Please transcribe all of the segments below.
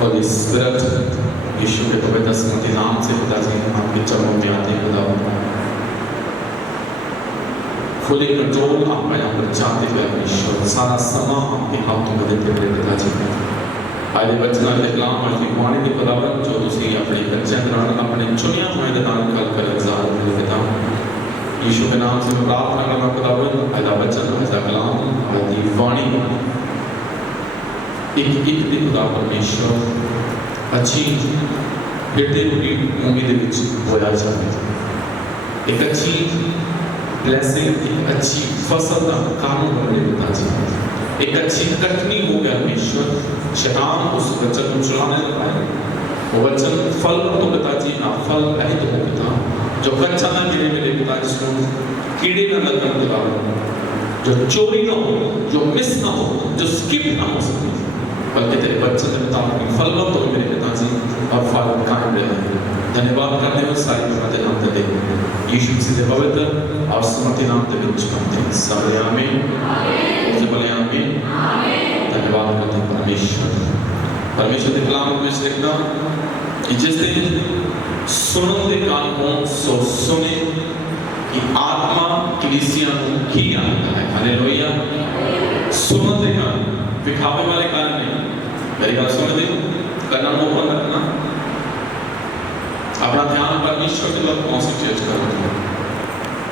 Holy Spirit, यीशु के पवित्र स्मृति नाम से पिताजी आपके चरणों में आते हैं खुदा, फुली कंट्रोल आप यहाँ पर चाहते हुए ईश्वर सारा समय आपके हाथों में देते हुए पिताजी आए बचना कलाम आज की वाणी की खुदावन जो तुसी अपने बच्चे दौरान अपने चुनिया हुए दान कर इंतजार में पिता यीशु के नाम से मैं प्रार्थना करना खुदावन आयदा बचन आयदा कलाम आयदी वाणी एक दिन खुदा परमेश्वर अच्छी बेटे की उम्मीद विच होया जाए एक अच्छी ब्लेसिंग एक अच्छी फसल का कारण बने पिताजी एक अच्छी कटनी हो गया परमेश्वर शैतान उस वचन को चलाने लगा है वो वचन फल तो पिताजी ना फल रहित हो पिता जो कच्चा ना गिरे मेरे पिताजी सुन कीड़े ना लगने दिला जो चोरी ना हो जो मिस ना हो जो स्किप ना हो सके बल्कि तेरे बच्चे ने पिता की फल तो मेरे पिताजी और फल कायम रहे धन्यवाद करने और सारी बातें नाम दे यीशु मसीह के पवित्र और समर्थी नाम दे विच करते हैं सब आमीन आमीन बोले आमीन आमीन धन्यवाद करते हैं परमेश्वर के कलाम में लिखता कि जिस दिन सुनने के कान हो सो सुने कि आत्मा कलीसिया को की आता है हालेलुया सुनने के कान दिखावे वाले कान नहीं मेरी बात सुन दे करना ओपन रखना अपना ध्यान परमेश्वर की तरफ कॉन्सेंट्रेट करना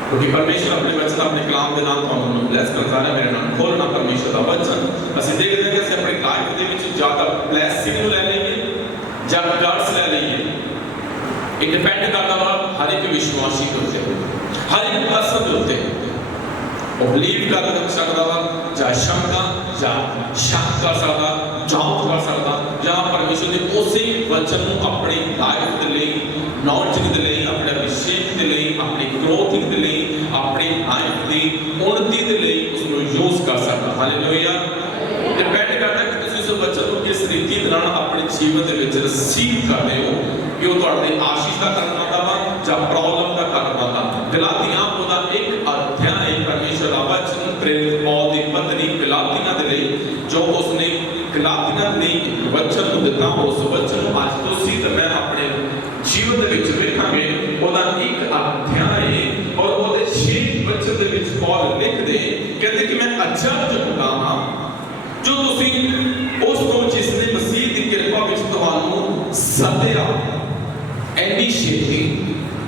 क्योंकि परमेश्वर अपने वचन अपने कलाम के नाम को हम ब्लेस करता है मेरे नाम खोलना परमेश्वर का वचन ਅਸੀਂ ਦੇਖਦੇ ਹਾਂ ਕਿ ਅਸੀਂ ਆਪਣੀ ਲਾਈਫ ਦੇ ਵਿੱਚ ਜ਼ਿਆਦਾ ਬਲੇਸਿੰਗ ਨੂੰ ਲੈ ਲਈਏ ਜਾਂ ਗਾਡਸ ਲੈ ਲਈਏ ਇਹ ਡਿਪੈਂਡ ਕਰਦਾ ਵਾ ਹਰ ਇੱਕ ਵਿਸ਼ਵਾਸੀ ਦੇ ਉੱਤੇ ਹਰ ਇੱਕ ਪਰਸਨ ਦੇ ਉੱਤੇ ਉਹ ਬਲੀਵ ਕਰ ਸਕਦਾ ਵਾ ਜਾਂ ਸ਼ੰਕਾ ਜਾਂ ਸ਼ੱਕ ਕਰ ਸਕਦਾ ਡਾਊਟ ਕਰ ਸਕਦਾ ਜਾਂ ਪਰਮੇਸ਼ਰ ਦੇ ਉਸੇ ਵਚਨ ਨੂੰ ਆਪਣੀ ਲਾਈਫ ਦੇ ਲਈ ਨੌਲੇਜ ਦੇ ਲਈ ਆਪਣੇ ਅਭਿਸ਼ੇਕ ਦੇ ਲਈ ਆਪਣੀ ਗਰੋਥਿੰਗ ਦੇ ਲਈ ਆਪਣੀ ਲਾਈਫ ਦੀ ਉન્નਤੀ ਦੇ ਲਈ ਉਸ ਨੂੰ ਯੂਜ਼ ਕਰ ਸਕਦਾ ਹਾਲੇਲੂਇਆ ਡਿਪੈਂਡ ਕਰਦਾ ਕਿ ਤੁਸੀਂ ਉਸ ਵਚਨ ਨੂੰ ਕਿਸ ਰੀਤੀ ਨਾਲ ਆਪਣੇ ਜੀਵਨ ਦੇ ਵਿੱਚ ਰਿਸੀਵ ਕਰਦੇ ਹੋ ਕਿ ਉਹ ਤੁਹਾਡੇ ਆਸ਼ੀਸ਼ ਦਾ ਕਰਨ ਵਾਲਾ ਵਾ ਜਾਂ ਪ੍ਰੋਬਲਮ ਦਾ ਕਰਨ ਵਾਲਾ ਗਲਾਤੀਆਂ ਉਹਦਾ ਇੱਕ ਅਧਿਆਇ ਪਰਮੇਸ਼ਰ ਦਾ ਵਚਨ ਪ੍ਰੇਰਿਤ ਪੌਲ ਦੀ ਪਤਨੀ ਗਲਾਤੀਆਂ ਦੇ ਲਈ ਜੋ ਉਸਨੇ ਗਲਾਤੀਆਂ ਨੇ ਵਚਨ ਨੂੰ ਦਿੱਤਾ ਉਸ ਵਚਨ ਨੂੰ ਅੱਜ ਤੁਸੀਂ ਤੇ ਮੈਂ ਆਪਣੇ ਜੀਵਨ ਦੇ ਵਿੱਚ ਵੇਖਾਂਗੇ ਉਹਦਾ ਇੱਕ ਅਧਿਆਇ ਔਰ ਉਹਦੇ 6 ਵਚਨ ਦੇ ਵਿੱਚ ਪੌਲ ਲਿਖਦੇ ਕਹਿੰਦੇ ਕਿ ਮੈਂ ਅਚਰਜ ਹੁੰਦਾ ਹਾਂ ਜੋ ਤੁਸੀਂ ਉਸ ਤੋਂ ਜਿਸਨੇ ਮਸੀਹ ਦੀ ਕਿਰਪਾ ਵਿੱਚ ਤੁਹਾਨੂੰ ਸੱਦਿਆ ਐਨੀ ਛੇਤੀ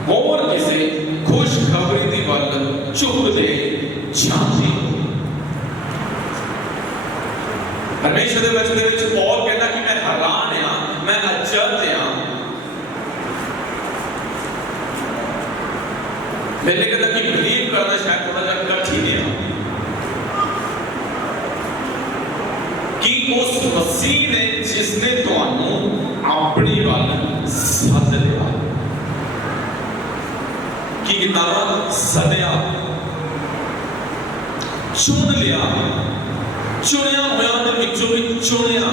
ਹੋਰ ਕਿਸੇ ਖੁਸ਼ਖਬਰੀ ਦੀ ਵੱਲ ਝੁਕਦੇ ਜਾਂਦੇ परमेश्वर के वचन के पौल कहता कि मैं हैरान हां मैं अचरज हां मेरे कहता कि बिलीव करना शायद थोड़ा सा कठिन है कि उस मसीह ने जिसने तुहानू अपनी वल सद लिया कि किताबा सदया चुन लिया चुनिया होया दे विचों भी चुनिया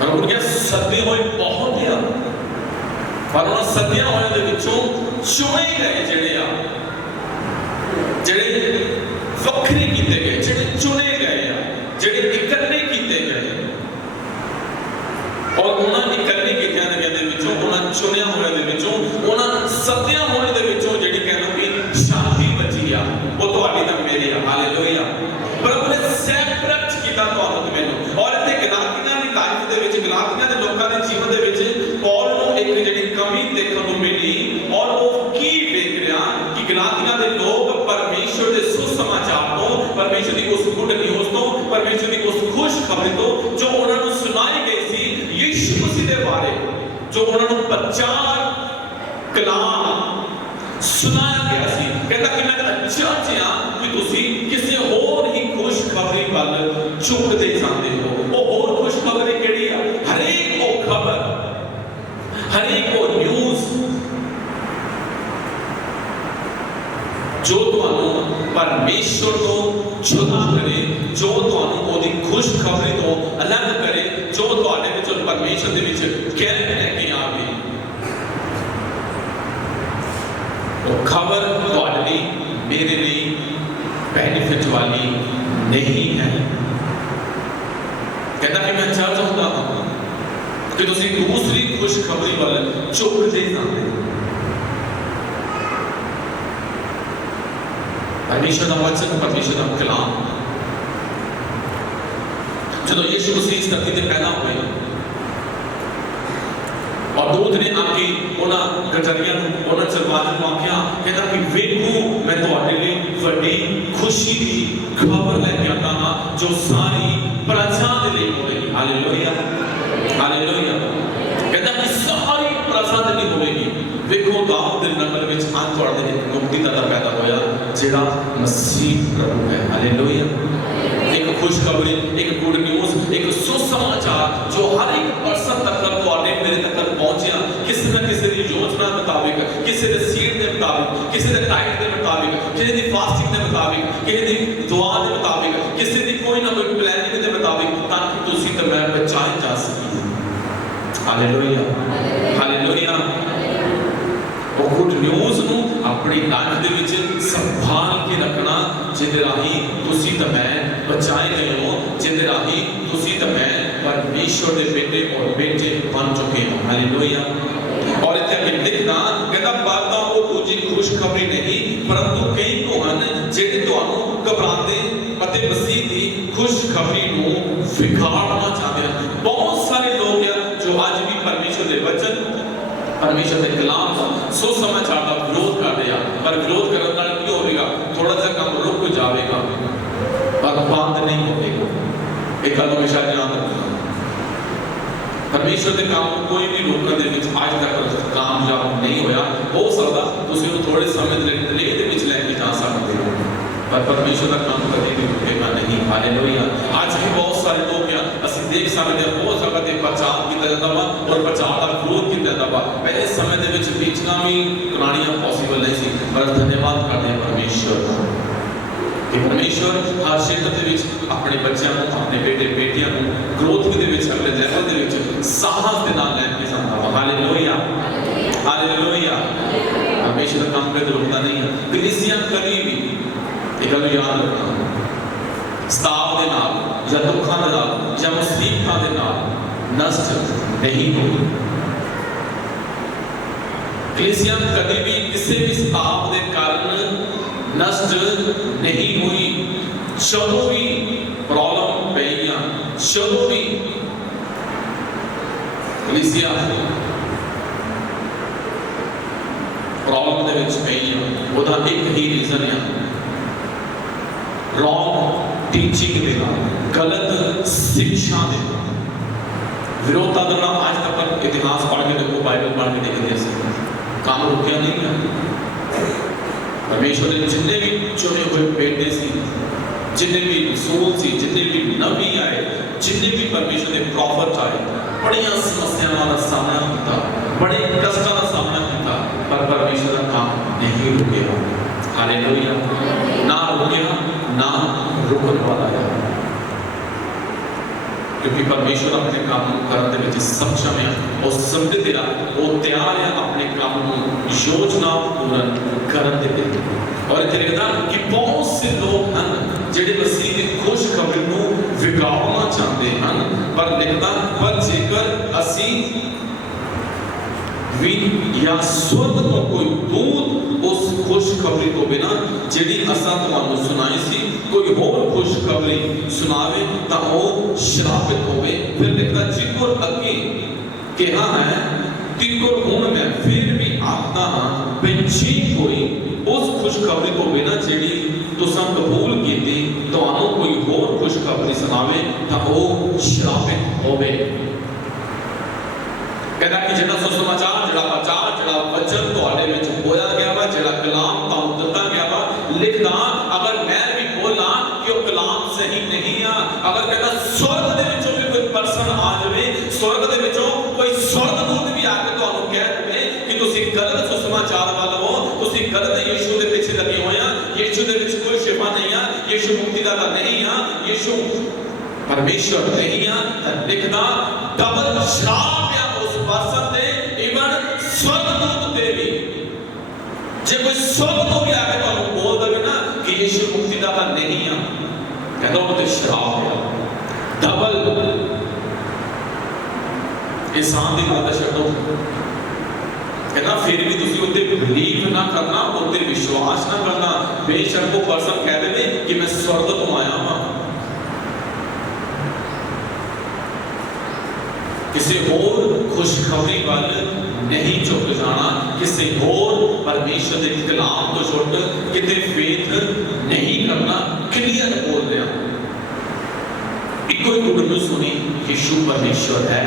और उनके सदे हुए बहुत है पर उन सदियां होया दे विचों चुने गए जेड़े वखरे कीते गए जेड़े चुने गए जेड़े इकट्ठे कीते गए और उन्होंने इकट्ठे कीतियां दे विचों उन्होंने चुनिया होया दे विचों उन्होंने सदियां होने दे विचों जेड़ी कहना कि शांति बची आ वो तो आदि तक मेरे हालेलुया प्रभु ने सेपरेट किया तो आदत मैनू और इतने गलातियां की लाइफ दे विच गलातियां दे लोकां दे जीवन दे विच पौल नू एक जेडी कमी देखण नू मिली और वो की देख रहा कि गलातियां दे लोग परमेश्वर दे सुसमाचार तो परमेश्वर दी उस गुड न्यूज़ तो परमेश्वर दी उस खुश खबर तो जो उन्हां नू सुनाई गई सी यीशु मसीह दे बारे जो उन्हां नू प्रचार कलाम सुनाया गया सी कहता कि मैं अचरज हां कि तुसी किसी होर ही खुश खबरी वल झुकदे जांदे हो वो होर खुश खबरी केड़ी आ हर एक वो खबर हर एक वो न्यूज़ जो तुहानू परमेश्वर तो जुदा करे जो तुहानू ओदी खुश खबरी तो अलग करे जो तुहाडे विच परमेश्वर दे विच कहण लेके आवे वो खबर तुहाडे लिए मेरे लिए बेनिफिट वाली नहीं है कहता कि मैं चर्च होता हूं कि तुसी दूसरी खुशखबरी वाल झुकते जाते परमेश्वर का वचन परमेश्वर का कलाम जो यीशु मसीह इस धरती ते पैदा हुए और दूत ने आके उन्होंने गटरिया उन्होंने सरवाजन को आख्या कहता कि वेखो मैं तुहाडे लई वड्डी खुशी की खबर लेके आता हां जो सारी प्रजा दे लई होगी। Hallelujah hallelujah. कहता कि सारी प्रजा दे लई होगी। वेखो दाऊद दे नगर विच आज तुहाडे लई मुक्तिदाता पैदा होया जेड़ा मसीह प्रभु है। हालेलुया। एक खुशखबरी, एक गुड न्यूज़, एक सुसमाचार जो हर एक पर्सन तक तुहाडे मेरे तक पहुंचिया किसी न किसी दी योजना मुताबिक, किसी दे सीड दे मुताबिक, किसी दे टाइट दे मुताबिक, किसी दी फास्टिंग दे मुताबिक, किसी दी दुआ दे मुताबिक, किसी दी कोई ना कोई प्लानिंग दे मुताबिक ताकि तुसी ते मैं बचाए जा सकी। Hallelujah hallelujah. और गुड न्यूज़ नू अपनी लाइफ दे विच संभाल के रखना जिहदे राही तुसी ते मैं बचाए गए हो, जिहदे राही तुसी ते मैं परमेश्वर दे बेटे और बेटे बन चुके हो। हालेलुया। और इत्थे लिखना कहता बातां वो दूजी खुशखबरी नहीं परंतु कई को हन जेडे तुहानू घबराते अते मसीह दी खुशखबरी नू विगाड़ना चाहते हैं। बहुत सारे लोग हैं जो आज भी परमेश्वर दे वचन परमेश्वर के कलाम का सुसमाचार का विरोध कर दिया पर विरोध करने वाला क्यों होगा थोड़ा सा काम रुक जाएगा पर बंद नहीं होगा। एक गल हमेशा ध्यान रखना परमेश्वर के काम को कोई भी रोकने दे विच आज तक कामयाब नहीं होया। हो सकता तुसीं उहनूं थोड़े समय दे डिले दे विच लेके जा सकते हो पर परमेश्वर का काम कभी भी रुकेगा नहीं। हालेलुया। आज भी बहुत सारे लोग हैं असं देख सकते हैं बहुत जगह ते प्रचार किया जाता वा और प्रचार का विरोध किया जाता वा। पहले समय दे विच बीचना भी करानियां पॉसिबल नहीं सी पर धन्यवाद करते हैं परमेश्वर कि परमेश्वर हर क्षेत्र दे विच अपने बच्चों को अपने बेटे बेटियां को ग्रोथ दे विच अगले लेवल दे विच साहस दे नाल लेके जांदा वा। Hallelujah hallelujah. परमेश्वर का काम कदे रुकदा नहीं है। कलीसिया कभी भी एक गल याद रखना सताव दे नाल या दुखां दे नाल या मुसीबतां दे नाल नष्ट नहीं होगी। कलीसिया कभी भी किसी भी सताव दे कारण नष्ट नहीं हुई। चलो भी प्रॉब्लम पईयां चलो भी कलीसिया प्रॉब्लम दे विच पईयां ओदा एक ही रीजन है रॉन्ग टीचिंग देना गलत शिक्षा देना विरोधता देना। आज तक इतिहास पढ़ के देखो बाइबल पढ़ के देखिए काम रुकिया नहीं है। परमेश्वर ने जितने भी चुने हुए बेटे सी जितने भी रसूल सी जितने भी नबी आए जितने भी परमेश्वर के प्रॉफिट आए बड़ी समस्याओं का सामना किया बड़े कष्टों का सामना किया पर परमेश्वर का काम नहीं रुकेगा। हालेलुया। ना रुकेगा ना रुकने वाला है क्योंकि परमेश्वर अपने काम करने में सक्षम है और समझ दिया वो तैयार है अपने काम को योजना पूर्ण करने के लिए। और इतने लिखता कि बहुत से लोग हैं जेडे मसीह की खुशखबरी को विगाड़ना चाहते हैं पर लिखता पर जेकर असी या स्वर्ग तो कोई दूत उस खुशखबरी को बिना जेडी असा तुहानू सुनाई सी कोई होर खुशखबरी सुनावे ता ओ श्रापित होवे। फिर लिखता जिको अगे कहा है तिको हुण मैं फिर भी आखदा हां बेची कोई उस खुशखबरी को बिना जेडी तुसां कबूल कीती तुहानू कोई होर खुशखबरी सुनावे ता ओ श्रापित होवे। कहता कि जिहड़ा सुसमाचार जिहड़ा प्रचार जिहड़ा वचन तुहाडे विच होया गया वा जिहड़ा कलाम तुहानू दिता गया वा लिखदा अगर मैं भी बोला कि वो कलाम सही नहीं आ अगर कहता स्वर्ग दे विचों भी कोई पर्सन आ जावे स्वर्ग दे विचों कोई स्वर्गदूत भी आके तुहानू कह दे कि तुसी गलत सुसमाचार वाल हो तुसी गलत यीशु दे पीछे लगे होए आ यीशु दे विच कोई शिफा नहीं आ यीशु मुक्तिदाता नहीं आ यीशु परमेश्वर नहीं आ लिखदा डबल श्राप पर्सन दे इवन स्वर्गदूत दे भी जे कोई स्वर्गदूत भी आके तो बोल दे ना कि यीशु मुक्तिदाता नहीं है कहता वो तो श्राप है। डबल इंसान की बात छो कहना फिर भी तुम उत्ते बिलीव ना करना, उत्ते विश्वास ना करना। बेशक वो पर्सन कह दे कि मैं स्वर्ग तो आया हाँ, किसी होर खुशखबरी वाल नहीं झुक जाना, किसी होर परमेश्वर के कलाम तो छुट किते फेथ नहीं करना। क्लियर बोल रहा, इको ही गुड न्यूज़ सुनी, यीशु परमेश्वर है,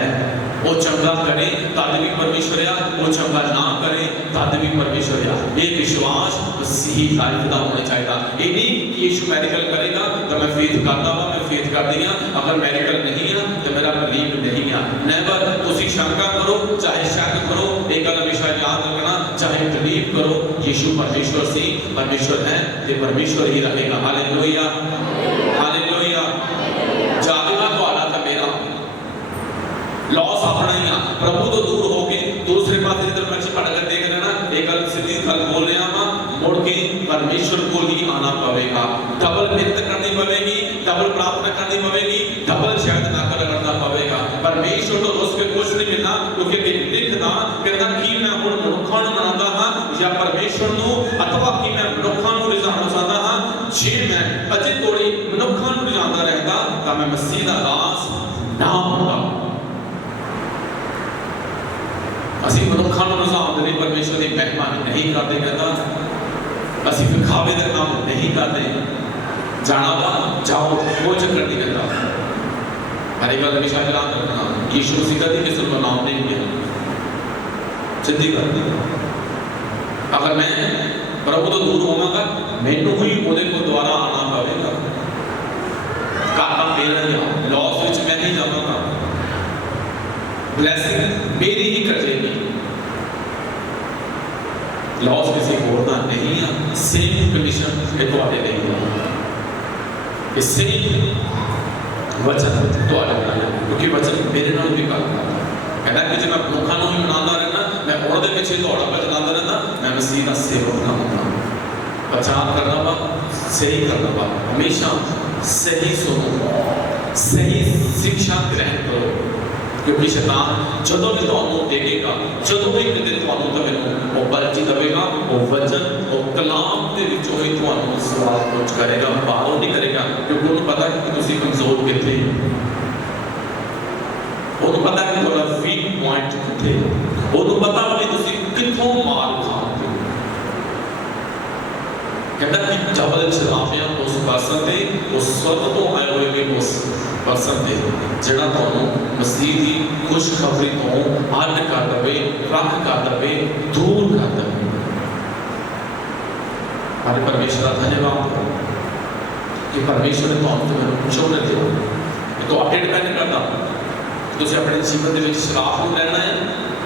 वो चंगा करे तद भी परमेश्वर आ, वो चंगा ना करे तद भी परमेश्वर आ। ये विश्वास मसीही लाइफ का होना चाहिए। ये नहीं कि यीशु मेडिकल करेगा तो मैं फेथ करता वा, मैं फेथ कर दी हाँ, अगर मेडिकल नहीं है तो मेरा बिलीव नहीं है। नेवर, तुसी शंका करो चाहे शक करो, एक गल हमेशा याद रखना, चाहे बिलीव करो यीशु परमेश्वर से परमेश्वर है तो परमेश्वर ही रहेगा। Hallelujah hallelujah. जागना तुम्हारा था मेरा लॉस अपना ही आ, प्रभु तो दूर हो के दूसरे पास इधर मैं पढ़कर देख लेना, एक गल सीधी गल बोल रहा हाँ, मुड़ के परमेश्वर को ही आना पवेगा। डबल मेहनत करनी पवेगी, डबल प्रार्थना करनी पवेगी, डबल शायद नाकर करना पवेगा। परमेश्वर तो उस पे कुछ नहीं मिलना, क्योंकि लिखदा कहता कि मैं हुण मनुखां नूं मनांदा हां या परमेश्वर नूं, अथवा कि मैं मनुखां नूं रिझाना चाहता हां। जे मैं अजे तोड़ी मनुखां नूं रिझांदा रहता तां मैं मसीह दा दास ना होंदा। असी मनुखां नूं रिझाउण दे परमेश्वर दी महिमा नहीं करते, कहता असी विखावे का काम नहीं करते। जाना वा जाओ, कोई चक्कर नहीं करता। हर एक गल हमेशा याद रखना, यीशु मसीह कभी किसी को नाम नहीं दिया, सीधी गल। अगर मैं प्रभु तो दूर होवांगा, मैनू ही उहदे कोल दोबारा आना पवेगा। घाटा मेरा ही आ, लॉस विच मैं नहीं जावांगा, ब्लैसिंग मेरी ही कटेगी। लॉस किसी होर दा नहीं है, सेम कंडीशन ये तुहाडे नहीं है। ये सेम वचन तुहाडे नाल है, क्योंकि वचन मेरे नाल भी गल करदा। कहना कि जे मैं मनुखां नूं ही मनांदा रहना, मैं उहदे पिछे दौड़ा भजदा रहना, मैं मसीह दा सेवक ना होंदा। प्रचार करना वा, सही करना वा, हमेशा सही सुनो, सही शिक्षा ग्रहण करो, क्योंकि शैतान जदों भी तुहानूं देखेगा, जदों भी किते तुहानूं तैनूं वो बलजी देवेगा, वो वचन वो कलाम दे विचों ही तुहानूं सवाल पूछ करेगा, बाहरों नहीं करेगा। क्योंकि उन्हें पता है कि तुसीं कमजोर किथे, उन्हें पता है कि तुहाडा वीक पॉइंट किथे, उन्हें पता है कि तुसीं कित्थों मार खाओगे। कहता कि जबल चलापिया उस पर्सन ते, उस स्वर्ग तो आए हुए उस पर्सन ते जिहड़ा तुहानूं मसीह दी खुशखबरी तो अड कर दवे, रख कर दवे, दूर कर दवे। हमारे परमेश्वर का धन्यवाद कि परमेश्वर ने तुहानूं चुन लिया। तो आपे डिपेंड करता तुसीं अपने जीवन दे विच श्राप नूं लैना है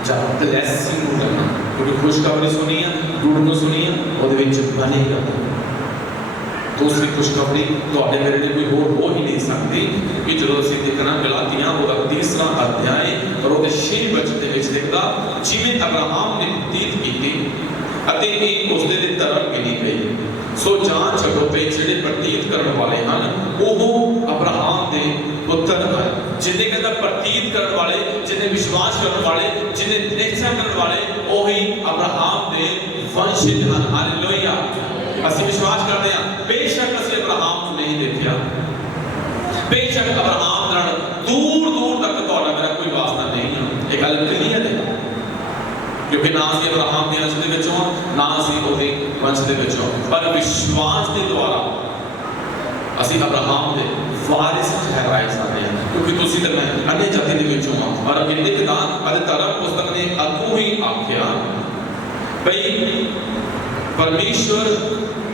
जां ब्लैसिंग नूं लैना। क्योंकि खुशखबरी सुनी है, गुड़ नूं सुनी है, उहदे विच बनेगा। दूसरी खुशखबरी तुहाडे मेरे लिए कोई होर हो ही नहीं सकती कि जो असीं देखना गलातियां ओहदा 3 अध्याय और ओहदे 6 वचन दे विच लिखदा, जिवें अब्राहम ने प्रतीत कीती अते इह उसदे ते धर्म गिनी गई, सो जान छड्डो पई जिहड़े प्रतीत करन वाले हन ओह अब्राहम दे पुत्र हन। जिन्हें कहता प्रतीत करन वाले, जिन्हें विश्वास करन वाले, जिन्हें निश्चय करन वाले, ओही अब्राहम दे वंशज हन। हालेलुया। असीं विश्वास करते हैं, बेशक असीं अब्राहम को नहीं देखा, बेशक अब्राहम नाल दूर दूर तक तुहाडा मेरा कोई वास्ता नहीं है, ये गल क्लीयर है। क्योंकि ना असीं अब्राहम के अंश दे विचों, ना असीं उहदे वंश दे विचों, पर विश्वास के द्वारा असीं अब्राहम दे वारिस ठहराए जाते हैं। क्योंकि तुसीं ते मैं अन्य जाति दे विचों हां, पर इह लिखदा अते धर्म पुस्तक ने अगों ही आख्या भई परमेश्वर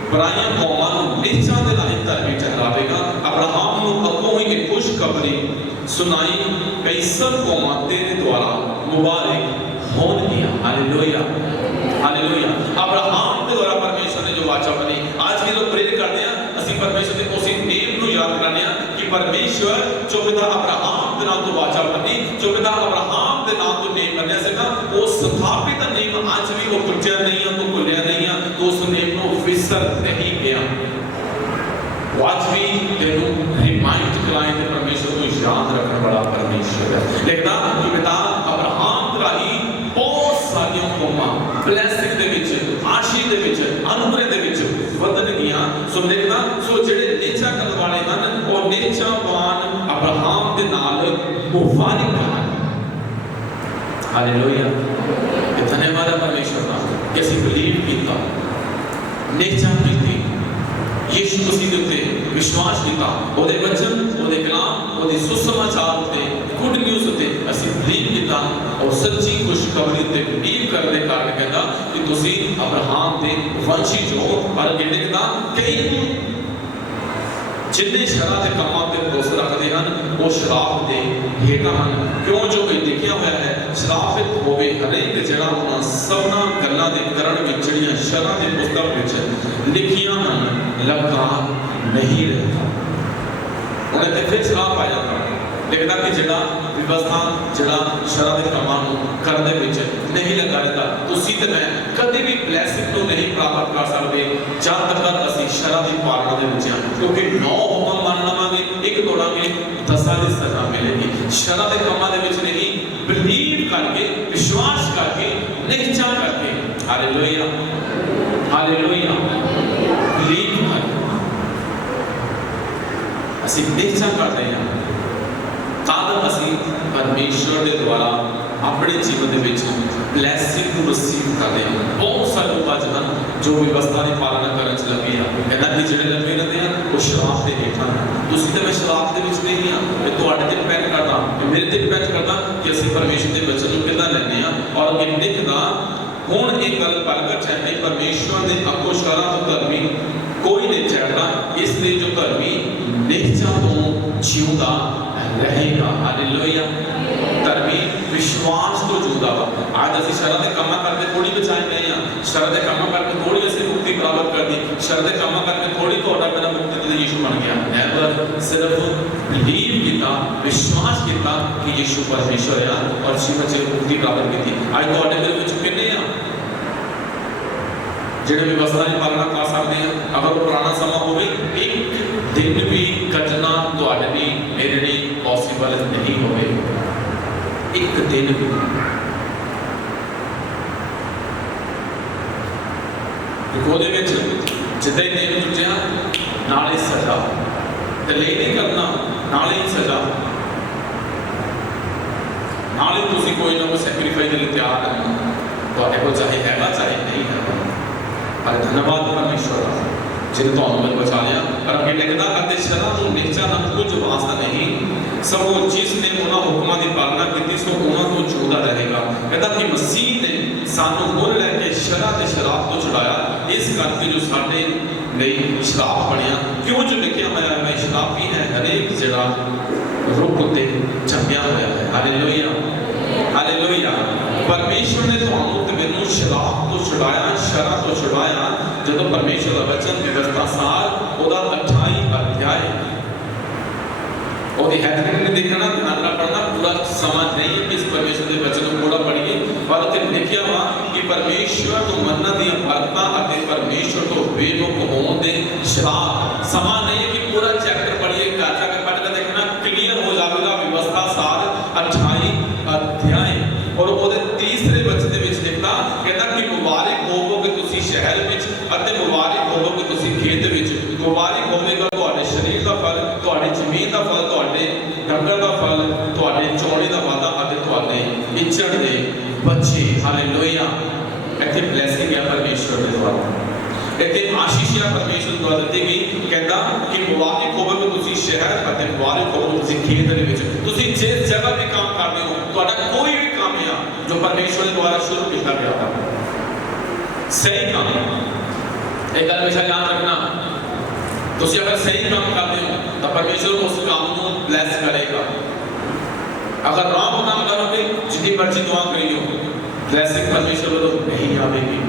पराइयां कौमां नूं निश्चां दे नाल धर्मी ठहरावेगा। अब्राहम नूं अगों ही खुशखबरी सुनाई कई सब कौमां तेरे द्वारा मुबारक होणगियां। Hallelujah hallelujah. अब्राहम के द्वारा परमेश्वर ने जो वाचा बनी, आज भी लोग प्रेर करते हैं, असीं परमेश्वर के उसी नेम नूं याद करने कि परमेश्वर जो पिता अब्राहम के नाम तो वाचा बनी, जो पिता अब्राहम के नाम तो नेम बनिया सीगा, वो स्थापित नेम आज भी वो टुटिया नहीं है, तो भुलिया नहीं है, तो उस नेम को विसर नहीं गया। आज भी तेनू रिमाइंड कराए थे परमेश्वर को याद रखने वाला परमेश्वर है। लिखदा कि पिता अब्राहम राही बहुत सारियां कौमां ब्लैसिंग दे विच, आशीष दे विच, अनुग्रह दे विच वधन गईयां। सो लिखदा सो जेड़े नेचा करन वाले हन और नेचावान अब्राहम दे नाल मुबारक हन। हालेलुया। धन्यवाद है परमेश्वर का कि ਅਸੀਂ बिलीव ਕੀਤਾ, नेचा कीती, यीशु मसीह के उत्ते विश्वास किया, ਉਹਦੇ वचन, ਉਹਦੇ कलाम, ਉਹਦੇ सुसमाचार उत्ते, गुड न्यूज़ उत्ते ਅਸੀਂ बिलीव किया और सच्ची खुशखबरी उत्ते बिलीव करने के कारण कहता कि ਤੁਸੀਂ अब्राहम दे वंशी हो। पर कहता कई जिन्हें शराब के कामों पर भरोसा रखते हैं वो शराब के हेठा हैं। क्यों? जो कि लिखा हुआ है शराबित होवे हरेक जड़ा उन्हां सबना गल्लां दे करन विच जिहड़ियां शराब के पुस्तक विच लिखियां हैं लगा नहीं रहता। उन्हें ते फिर शराब पाया जाता लिखता कि जिहड़ा व्यवस्था जिहड़ा शराब के कामों करने विच नहीं लगा रहता, तुसीं ते मैं कभी भी ब्लैसिंग को नहीं प्राप्त कर सकते जब तक असीं शराब की पालना दे विच हां। क्योंकि 9 हुक्म मान लवांगे, एक तोड़ांगे, 10 की सजा मिलेगी। शराब के कामों दे विच नहीं, बिलीव करके, विश्वास करके, निश्चय करके। Hallelujah, hallelujah. बिलीव करके असीं निश्चय करते हैं तद असीं परमेश्वर के द्वारा अपने जीवन के ब्लैसिंग को रिसीव करते हैं। बहुत सारे लोग अज जो व्यवस्था की पालना करने च लगे हैं, कहना कि जो लगे रहते हैं वो शराब के हेठा हैं। तुसीं ते मैं शराब के विच नहीं हाँ, मैं तुहाडे ते डिपेंड करदा, मेरे ते डिपेंड करदा कि असीं परमेश्वर के वचन को किदां लैंदे हां। और अगे लिखदा हुण एक गल प्रगट है कि परमेश्वर के अगों शराब तो धर्मी कोई नहीं चढ़दा, इसलिए जो धर्मी निश्चा तो जिउंदा रहेगा। हालेलुया। धर्मी विश्वास तो जुदा वा। आज असीं शराब के कामां करके थोड़ी बचाए गए हैं, शराब के कामां करके थोड़ी असीं मुक्ति प्राप्त कर दी, शराब के कामां करके थोड़ी तुहाडा मेरा मुक्ति ते यीशु बन गया। नेवर, सिर्फ बिलीव किया, विश्वास किया कि यीशु परमेश्वर है और जीवन च मुक्ति प्राप्त की। आज तुहाडे मेरे विच किन्ने आ जिहड़े व्यवस्था की पालना कर सकते हैं? अगर पुराना समा हो एक दिन भी कटना तुहाडे लिए मेरे लिए पॉसिबल नहीं होवे, एक दिन भी। ਉਹਦੇ ਵਿੱਚ ਜਿੱਦਾਂ ਹੀ ਨੇਮ ਚੁੱਕਿਆ ਨਾਲੇ ਸਜ਼ਾ, ਡਿਲੇ ਨਹੀਂ ਕਰਨਾ, ਨਾਲੇ ਹੀ ਸਜ਼ਾ, ਨਾਲੇ ਤੁਸੀਂ ਕੋਈ ਨਾ ਕੋਈ ਸੈਕਰੀਫਾਈਸ ਦੇ ਲਈ ਤਿਆਰ ਰਹਿਣਾ, ਤੁਹਾਡੇ ਕੋਲ ਚਾਹੇ ਹੈਗਾ ਚਾਹੇ ਨਹੀਂ ਹੈਗਾ। पर धन्यवाद परमेश्वर जिन्हें तो मैं बचा लिया। पर अगे लिखता अते शराब को निश्चा ना कुछ वास्ता नहीं, सब वो जिसने उन्हां हुक्मां की पालना की सो उन्हां तो छुड़ा रहेगा। कहता कि मसीह ने सानू मुल लैके शराब ते शराब तो छुड़ाया, इस करके जो साडे लिए शराब बनिया। क्यों? जो लिखा होया है शराबी है हरेक जिहड़ा रुख उत्ते जम्मिया होया है। Hallelujah, hallelujah. परमेश्वर ने तुहानू ते मैनू शराब तो छुड़ाया, शराब तो छुड़ाया। जदों परमेश्वर का वचन व्यवस्था सार ओदा 28 अध्याय ओदी हेडलाइन ने देखना, ध्यान ना पढ़ना, पूरा समझ नहीं है कि इस परमेश्वर के वचन को पूरा पढ़िए। पर उत्ते लिखिया हुआ कि परमेश्वर तो मनना दी बरकतां अते परमेश्वर तो बेमुख होने दे श्राप। समा नहीं है कि पूरा चैप्टर पढ़िए, काचा के पढ़ के देखना क्लियर हो जाएगा। व्यवस्था सार 28 अध्याय और ਉਹਦੇ तीसरे वचन ਦੇ ਵਿੱਚ ਲਿਖਦਾ, ਕਹਿੰਦਾ ਕਿ ਮੁਬਾਰਕ ਹੋਵੋਗੇ ਤੁਸੀਂ ਸ਼ਹਿਰ ਵਿੱਚ ਅਤੇ ਮੁਬਾਰਕ ਹੋਵੋਗੇ ਤੁਸੀਂ ਖੇਤ ਵਿੱਚ। ਮੁਬਾਰਕ ਹੋਵੇਗਾ ਤੁਹਾਡੇ ਸਰੀਰ ਦਾ ਫਲ, ਤੁਹਾਡੀ ਜ਼ਮੀਨ ਦਾ ਫਲ, ਤੁਹਾਡੇ ਡੰਗਰ ਦਾ ਫਲ, ਤੁਹਾਡੇ ਚੋਣੇ ਦਾ ਵਾਧਾ ਅਤੇ ਤੁਹਾਡੇ ਇੱਛੜ ਦੇ ਬੱਚੇ। ਹਾਲੇਲੂਇਆ। ਇੱਥੇ ਬਲੈਸਿੰਗ ਹੈ परमेश्वर ਦੇ ਦੁਆਰਾ, ਇੱਥੇ ਆਸ਼ੀਸ਼ ਹੈ परमेश्वर ਦੁਆਰਾ ਦਿੱਤੀ ਗਈ। ਕਹਿੰਦਾ ਕਿ ਮੁਬਾਰਕ ਹੋਵੋਗੇ ਤੁਸੀਂ ਸ਼ਹਿਰ ਅਤੇ ਮੁਬਾਰਕ ਹੋਵੋਗੇ ਤੁਸੀਂ ਖੇਤ ਦੇ ਵਿੱਚ। ਤੁਸੀਂ ਜਿਸ ਜਗ੍ਹਾ ਤੇ ਕੰਮ ਕਰਦੇ ਹੋ, ਤੁਹਾਡਾ ਕੋਈ ਵੀ काम है जो परमेश्वर द्वारा शुरू किया गया था, सही काम। एक गल हमेशा याद रखना, तुसी अगर सही काम करते हो तो परमेश्वर उस काम को ब्लेस करेगा। अगर रॉन्ग काम करोगे, जितनी मर्जी दुआ करियो, ब्लेसिंग परमेश्वर को नहीं आएगी।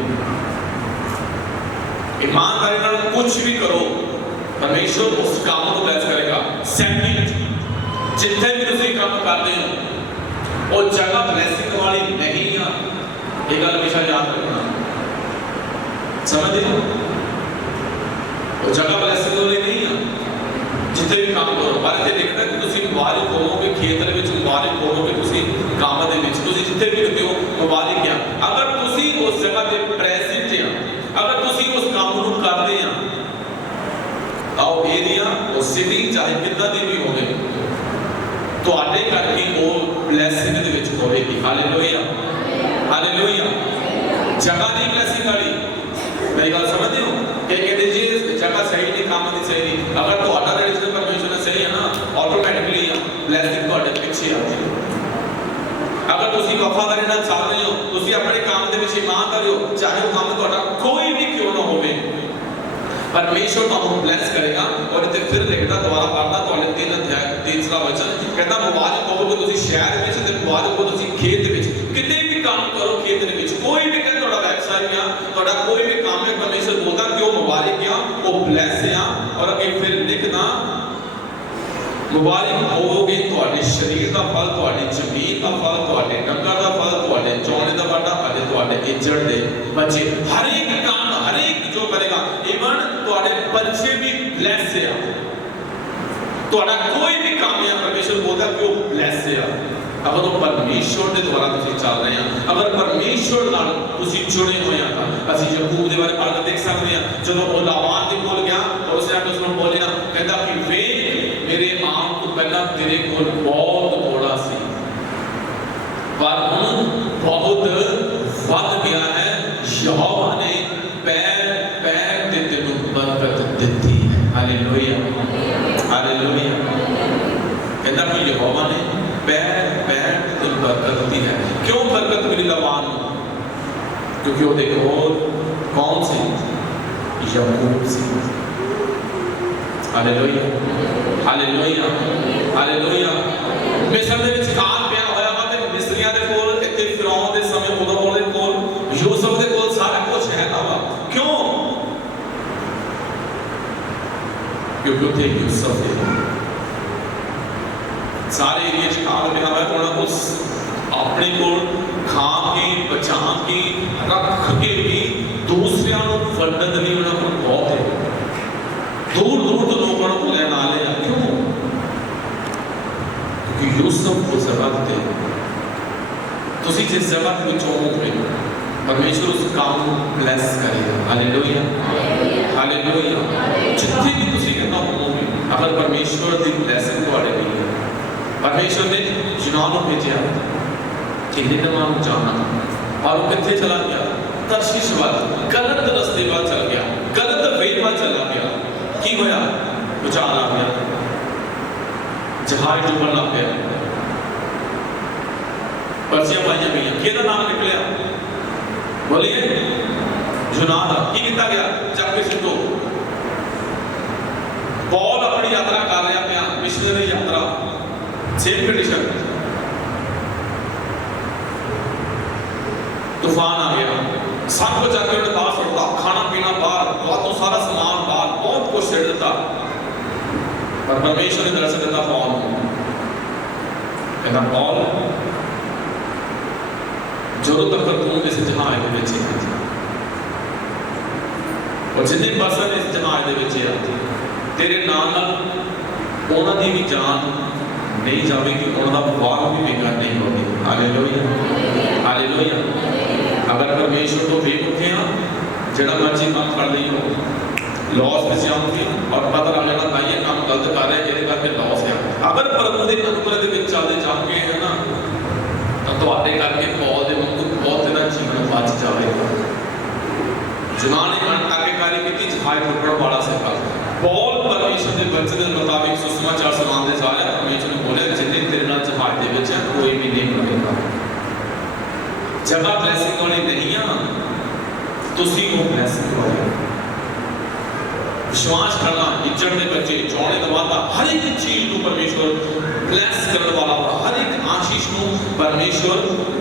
ईमानदारी नाल कुछ भी करो, परमेश्वर उस काम को ब्लेस करेगा। सेकंड, जितने भी तुसी काम करते हो वो जगह ब्लेसिंग वाली नहीं है। एक गल हमेशा याद रखना, समझ लो, वो जगह ब्लेसिंग वाली नहीं है। जितने भी काम करो, पर इत्थे लिखना कि तुसीं मुबारक होवो ਅਸੀਂ ਉਸ ਕੰਮ ਨੂੰ ਕਰਦੇ ਹਾਂ ਤਾਂ ਉਹ ਏਰੀਆ ਉਹ ਸਿਟੀ ਚਾਹੇ ਕਿੱਦਾਂ ਦੀ ਵੀ ਹੋਵੇ ਤੁਹਾਡੇ ਕਰਕੇ ਉਹ ਬਲੈਸਿੰਗ ਦੇ ਵਿੱਚ ਹੋਵੇਗੀ। Hallelujah hallelujah. जगह नहीं ब्लेसिंग वाली मेरी गल समझते हो कि कहते जी जगह सही नहीं काम नहीं सही नहीं अगर तो ऑर्डर रिलीजन परमिशन सही है ना ऑटोमेटिकली ब्लेसिंग ਤੁਹਾਡੇ ਪਿੱਛੇ ਆ ਜਾਏਗੀ। अगर ਤੁਸੀਂ ਵਫਾਦਾਰੀ ਨਾਲ ਚੱਲ ਰਹੇ ਹੋ ਤੁਸੀਂ ਆਪਣੇ ਕੰਮ ਦੇ ਵਿੱਚ ਇਮਾਨਦਾਰ ਹੋ ਚਾਹੇ ਉਹ ਕੰਮ ਤੁਹਾਡਾ ਕੋਈ ਵੀ ਕਿਉਂ ਨਾ ਹੋਵੇ परमेश्वर ਤੁਹਾਨੂੰ ब्लेस करेगा। और इतने फिर लिखता दोबारा पढ़ना ਤੁਹਾਡੇ 3 अध्याय 3वां वचन कहता मुबारक हो कि ਤੁਸੀਂ शहर ਵਿੱਚ ਤੇ मुबारक हो ਤੁਸੀਂ खेत ਵਿੱਚ कितने भी काम करो खेत ਦੇ ਵਿੱਚ कोई भी कहता ਤੁਹਾਡਾ व्यवसाय क्या ਤੁਹਾਡਾ कोई भी काम है परमेश्वर बोलता कि वो मुबारक क्या वो ब्लेस है। और अगे फिर लिखना मुबारक होवोगे ਤੁਹਾਡੇ शरीर का फल ਤੁਹਾਡੀ ਜ਼ਮੀਨ ਦਾ फल ਤੁਹਾਡੇ ਡੰਗਰ ਦਾ फल ਤੁਹਾਡੇ ਚੌਣੇ ਦਾ ਵਾਟਾ ਅਤੇ ਤੁਹਾਡੇ ਇੱਜੜ ਦੇ ਬੱਚੇ हर एक काम हर एक जो करेगा इवन ਤੁਹਾਡੇ ਬੱਚੇ भी ब्लेस है। ਤੁਹਾਡਾ कोई भी काम है परमेश्वर बोलता कि वो ब्लेस है। अगर वो परमेश्वर के द्वारा तुम चल रहे हैं अगर परमेश्वर नाल तुसी जुड़े हुए हैं तो असि याकूब के बारे में देख सकते हैं जब वो लाबान के कोल गया और उसने आके उसको बोलिया कहता कि वे मेरे आम तो पहला तेरे कोल बहुत थोड़ा सी पर हुण बहुत वध गया है यहोवा ने पैर पैर ते तेनू बरकत दिती है। Hallelujah hallelujah. कहता कि यहोवा ने पैर पैर ते बरकत दी है। क्यों बरकत मिली लाबान क्योंकि वो देखो कौन से याकूब से। Hallelujah hallelujah hallelujah. मिस्र ਦੇ ਵਿੱਚ ਕਾਲ ਪਿਆ ਹੋਇਆ ਵਾ ਤੇ ਮਿਸਰੀਆਂ ਦੇ ਕੋਲ ਇੱਥੇ ਫਿਰੌਨ ਦੇ ਸਮੇਂ ਉਦੋਂ ਦੇ ਕੋਲ ਯੂਸਫ ਦੇ ਕੋਲ ਸਾਰਾ ਕੁਝ ਹੈਗਾ ਵਾ। ਕਿਉਂ ਕਿਉਂਕਿ ਉੱਥੇ ਯੂਸਫ ਹੈ सारे एरिया च काल पिया हुआ उन्होंने उस अपने को खा के बचा के रख के भी दूसरिया वंडन नहीं उन्होंने को बहुत है दूर दूर तो लोगों को लेना आ लिया। क्यों क्योंकि यूसुफ को जगह दी तुसी जिस जगह में होगे परमेश्वर उस काम को ब्लेस करेगा। Hallelujah hallelujah. जितने भी तुसी कहना होगे अगर परमेश्वर की ब्लेसिंग ਤੁਹਾਡੇ ਲਈ परमेश्वर ने यूनान भेजा कि निनवा जाना और वो कितने चला गया तर्शीश वाल गलत रास्ते वाल चल गया गलत वे वाल चला गया की होया भूचाल आ गया जहाज डूबन लग गया पर्चियां पाइया गई किहदा नाम निकलिया बोलिए यूनान की किया गया जब किसी को पौल अपनी यात्रा कर रहा पाया मिशनरी यात्रा सेम कंडीशन तूफान आ गया सब कुछ आके उन्होंने बाहर छोड़ा खाना पीना बाहर बहुत सारा सामान बाहर बहुत कुछ छेड़ देता पर परमेश्वर ने दर्शन देता पौल कहता पौल जो तक तू इस जहाज के विच और जिन्ने पर्सन इस जहाज के विच आ तेरे नाल उन्हां दी भी जान नहीं जाएगी उनका वाग भी बेकार नहीं होगी। Hallelujah hallelujah. अगर परमेश्वर तो बेमुखे हाँ जड़ा मर्जी काम कर रही हो लॉस में आऊँगी और पता लग जाना भाई ये काम गलत कर रहे हैं करके लॉस है। अगर प्रभु के अनुग्रह के चलते जाओगे है ना तो ਤੁਹਾਡੇ करके पौल के वांगू बहुत इन्हां जीवन बच जाएगा। यूनान ने आज्ञाकारी की जहाज डुबण वाला सीगा पौल परमेश्वर के वचन के मुताबिक सुसमाचार सुनाते जा रहा परमेश्वर ने बोले जिन्ने तेरे नाल जहाज दे विच है कोई भी नहीं मरेगा। जगह ब्लेसिंग वाली नहीं है तुसी वो ब्लेसिंग वाले विश्वास करना इज्जत के बच्चे चौने का वादा हर एक चीज को परमेश्वर ब्लेस करने वाला वा हर एक आशीष को परमेश्वर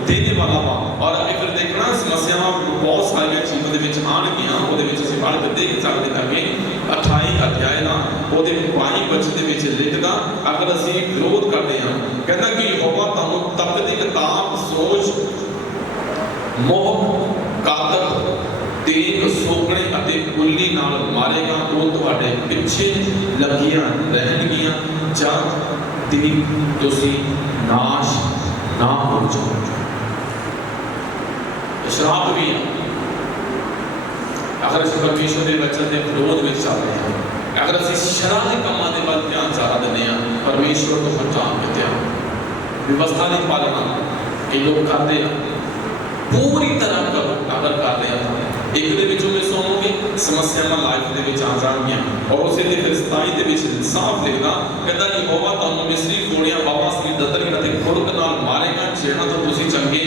देने वाला वा। और अगर फिर देखना समस्यावां बहुत सारी जीवन दे विच आणगियां ओदे विच असीं पढ़ के देख सकदे हां कि 28 अध्याय ना ओदे 22 वचन दे विच लिखदा अगर असीं विरोध करते हैं कहता कि यहोवा तुहानूं तकदी किताब सोच मोह कादत तेग सोकने अते उल्ली नाल मारेगा वो तुहाडे पिछे लगियां रहणगियां जां दी तुसी नाश ना हो जाओ। श्राप भी अगर असीं परमेश्वर के वचन के विरोध में चल रहे हैं, अगर असीं शराब के कामों के वल ध्यान ज़्यादा देने परमेश्वर को पहचान के ध्यान व्यवस्था की पालना ये लोग करते हैं पूरी तरह करो। अगर करते हैं एक दे विचों में सोमोगे समस्यावां लाइफ दे विच आ जाणगियां और उसे दे फिर 27 दे विच साफ लिखदा कहंदा यहोवा तुहानूं मिस्री घोड़ियां बावां दतरियां ते खुरक नाल मारेगा जिहड़ा तो तुसीं चंगे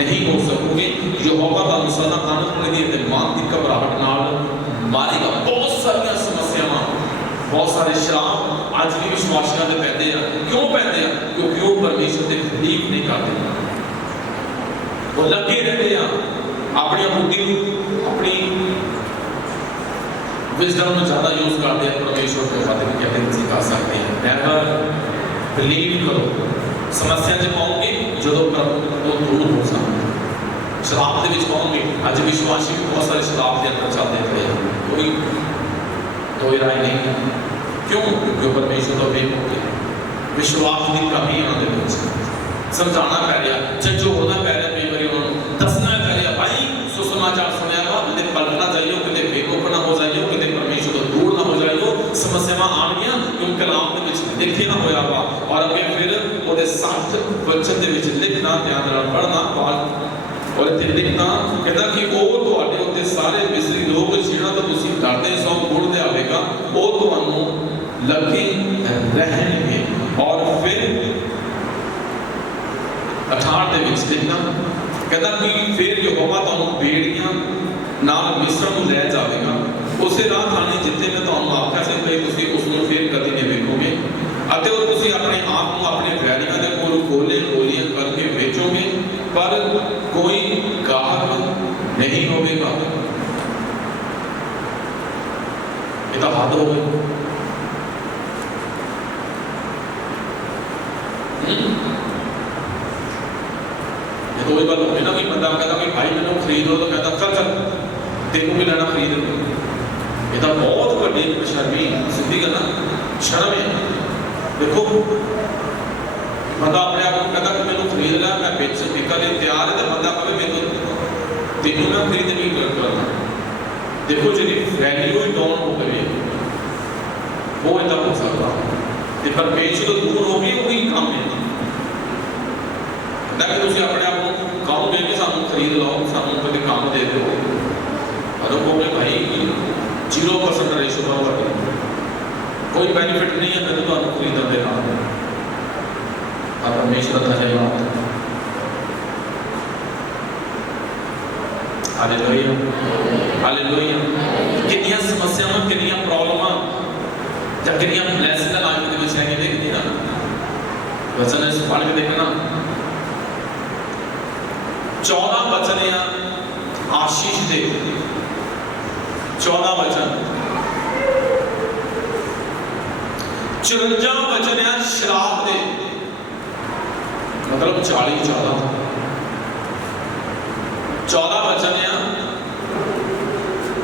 नहीं हो सकोगे। यहोवा तुहानूं सदा अनपढ़ दी ते मन दी घबराहट नाल मारेगा। बहुत सारियां समस्यावां बहुत सारे श्राप अज भी विश्वासियों के पैदे हैं। क्यों पैदे हैं? क्योंकि वो परमेश्वर के बिलीव नहीं करते, वो लगे रहते हैं अपनी बुद्धि अपनी विजडम में ज़्यादा यूज करते हैं। परमेश्वर को बातें भी कहते हैं कर सकते हैं। नेवर बिलीव करो। समस्या जब पाओगे जो वो दूर हो सकते शराब के विच पाओगे। अज विश्वासी भी बहुत सारे शराब के अंदर चलते पए हैं, कोई राय नहीं है। क्यों? क्योंकि परमेश्वर तो बेक हो गया। विश्वास की कमी उन्होंने समझाना पै रहा, झंझोड़ना पै रहा, कई बार उन्होंने दसना पै रहा भाई सुसमाचार सुनिया वा कि पलटना जाइयो, कि बेवकूफ ना हो जाइयो, कि परमेश्वर तो दूर ना हो जाइयो। समस्यावां आउणगियां क्योंकि कलाम के विच लिखिया होया वा और अगे फिर वो 60 वचन के विच लिखना ध्यान नाल पढ़ना और इत्थे लिखना कहता कि वो तुहाडे उत्ते सारे मिस्री लोग जिन्हां तो तुसीं डरदे सो गुड़ लियावेगा, वो तुहानूं लगे रहणगे। और फिर 18 दे विच लिखना कहता कि फिर यहोवा तुहानूं बेड़ियां नाल मिस्र नूं लै जावेगा, उसे राह खाने जिथे मैं तुहानूं आख्या सी कि तुसीं उसनूं फिर कदी नहीं वेखोगे अते वो तुसीं अपने आप को अपने वैरियां दे कोल गोले गोलियां करके बेचोगे, पर कोई गाहक नहीं होगा। ये तो हद हो गई। ये तो वही बात हो गई ना कि बंदा कहता कि भाई मैंने खरीद लो, तो कहता चल चल तेनों भी लेना खरीद लो। ये तो बहुत बड़ी शर्मी सिद्धि गल शर्म है। देखो बंदा अपने आप को कहता कि मैंने खरीद लिया, मैं बेच बिकने तैयार है, तो बंदा कहे मैं तेनों मैं खरीद नहीं करता। देखो जी वैल्यू ही डाउन हो गई, वो इतना हो सकता है। परमेश्वर तो दूर हो गई, वही काम है कि तुम अपने आप को कहोगे कि सानू खरीद लो, सानू कभी काम दे दो, और कहोगे भाई 0% रेशो का कोई बेनिफिट नहीं है मेरे तो खरीदने के नाम। परमेश्वर धन्यवाद। Hallelujah hallelujah. कितनी समस्यावां कितनी प्रॉब्लमां जब कितनी ब्लेसिंग लाइफ के विच है देखनी ना वचन इस पढ़ के देखना 14 वचन या आशीष दे 14 वचन 54 वचन या श्राप दे मतलब 14 वचन या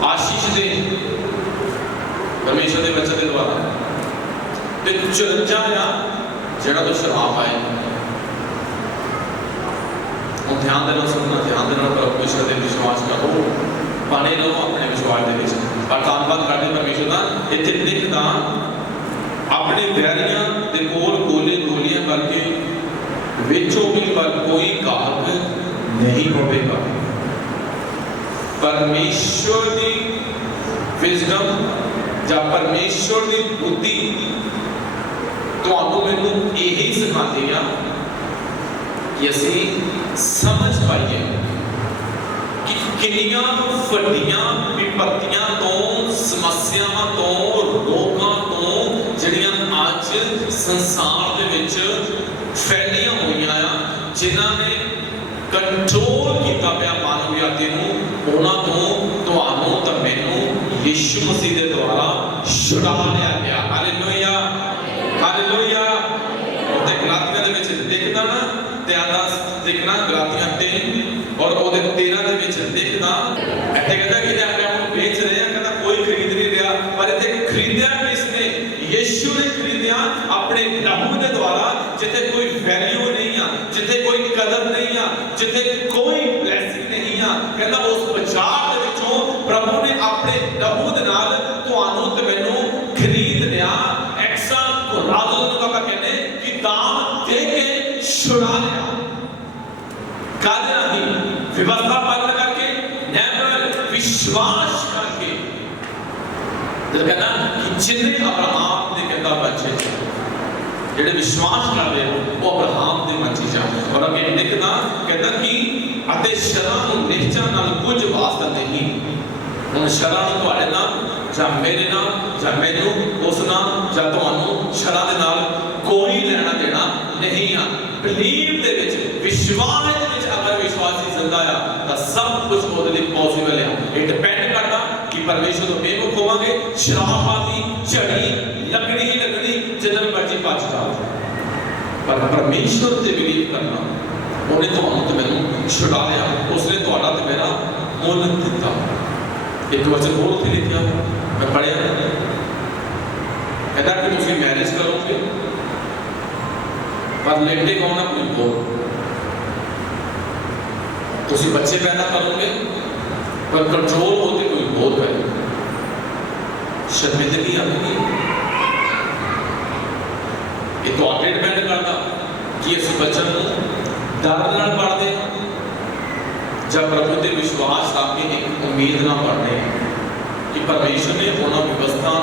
आशीष दे परमेश्वर के वचन के द्वारा, तो 54 या जेड़ा तो श्राप आए। और ध्यान देना सुनना, ध्यान देना परमेश्वर के विश्वास करो, पाने रहो अपने विश्वास के विच और धन्यवाद करते परमेश्वर का। इत्थे लिखदा अपने वैरियां दे कोल गोले गोलियां करके बेचोगे, पर कोई गाहक नहीं होगा। परमेश्वर की विजडम या परमेश्वर की बुद्धि तुहानूं मैनूं यही सिखाती है कि असीं समझ पाइए कि कितनियां वड्डियां विपत्तियां तो समस्यावां तो रोगां तो जिहड़ियां अज संसार दे विच फैलियां होईयां आ, जिन्हां ने कंट्रोल किया पिया मानव जाति नूं, उन्हां तों तुहानूं तां मैनूं यीशु मसीह दे द्वारा छुड़ा लिया गया। Hallelujah hallelujah. ते गलातियां दे विच लिखदा ना त्यादा देखना गलातियां 3 और ओदे 13 दे विच लिखदा इत्थे कहंदा कि अपने आप को बेच रहे हैं, कहंदा कोई खरीद नहीं रहा, पर इत्थे खरीदिया किसने? यीशु ने खरीदिया अपने लहू के द्वारा, जिथे कोई वैल्यू नहीं है, जिथे कोई कदर नहीं है, जिथे कोई ब्लेसिंग नहीं है। कहंदा उस बाजार दे विचों प्रभु ने प्रभु दे नाल तुहानू ते मैनू खरीद लिया, एक्सा राजो का कहने कि दाम दे के छुड़ा लिया। कादे नहीं व्यवस्था पालन करके, नेवर विश्वास करके। तो कहना कि जिन्हें अब्राहम ने कहता बच्चे जेडे विश्वास कर रहे हो वो अब्राहम दे बच्चे जा। और अगे लिखना कहता कि अते शरण नूं निश्चा नाल कुछ वास्ता नहीं। हुण शरण तुहाडे नाल जां मेरे नाल जां मैनू उस नाल जां तुहानू शरण दे नाल कोई लेना देना नहीं आ। बिलीव दे विच विश्वास दे विच अगर विश्वासी जिंदा आ तां सब कुछ ओदे लिए पॉसिबल है। इट डिपेंड करदा कि परमेश्वर तो बेवकूफ होवांगे, शराबादी झड़ी लगनी ही लगनी जिन्हें मर्जी पाच जाओ, पर परमेश्वर ते बिलीव करना उन्हें तुहानू ते मैनू छुड़ा लिया, उसने तुहाडा ते मेरा मुल दिता। एक वचन होर उत्थे लिखिया मैं पढ़िया कहता कि तुसीं मैरिज करोगे पर लेटे कौन है कोई होर, तुसीं बच्चे पैदा करोगे पर कंट्रोल होते कोई होर है। शर्मिंदगी आती ये तो आगे डिपेंड करता कि इस बच्चन डर नाल पढ़ते जब प्रभु ते विश्वास रख के एक उम्मीद ना पढ़ते कि परमेश्वर ने उन्होंने व्यवस्था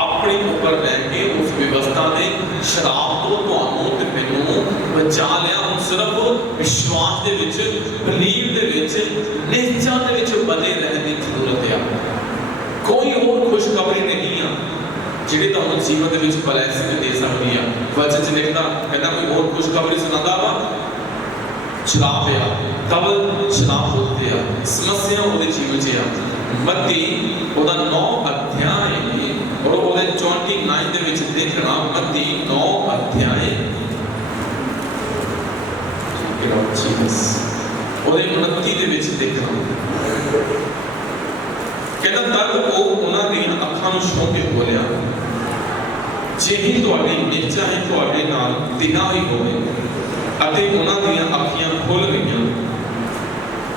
अपने ऊपर रह के उस व्यवस्था ने शराब तो तुहानू ते मैनू बचा लिया। हुण सिर्फ विश्वास दे विच, बिलीव दे विच, निश्चा दे विच बने रहने की जरूरत है। कोई और खुशखबरी नहीं है जिहड़ी तुहानू जीवन दे विच ब्लैसिंग दे सकदी है। वचन च लिखदा कहना कोई और खुशखबरी सुनांदा वा शराब आ, कबल शराब होते आ, समस्या ओदे जीवन च आ। मत्ती ओदा 9 अध्याय और ओदे 29 दे विच देखना, मत्ती 9 अध्याय ओदे 29 दे विच देखना कहना तद वो उन्हां दी अखां नूं छूह के बोलिया जेही तुहाडी निश्चा है तुहाडे नाल तिहा ही होवे। अते उन्हां दी अखियां खुल गईयां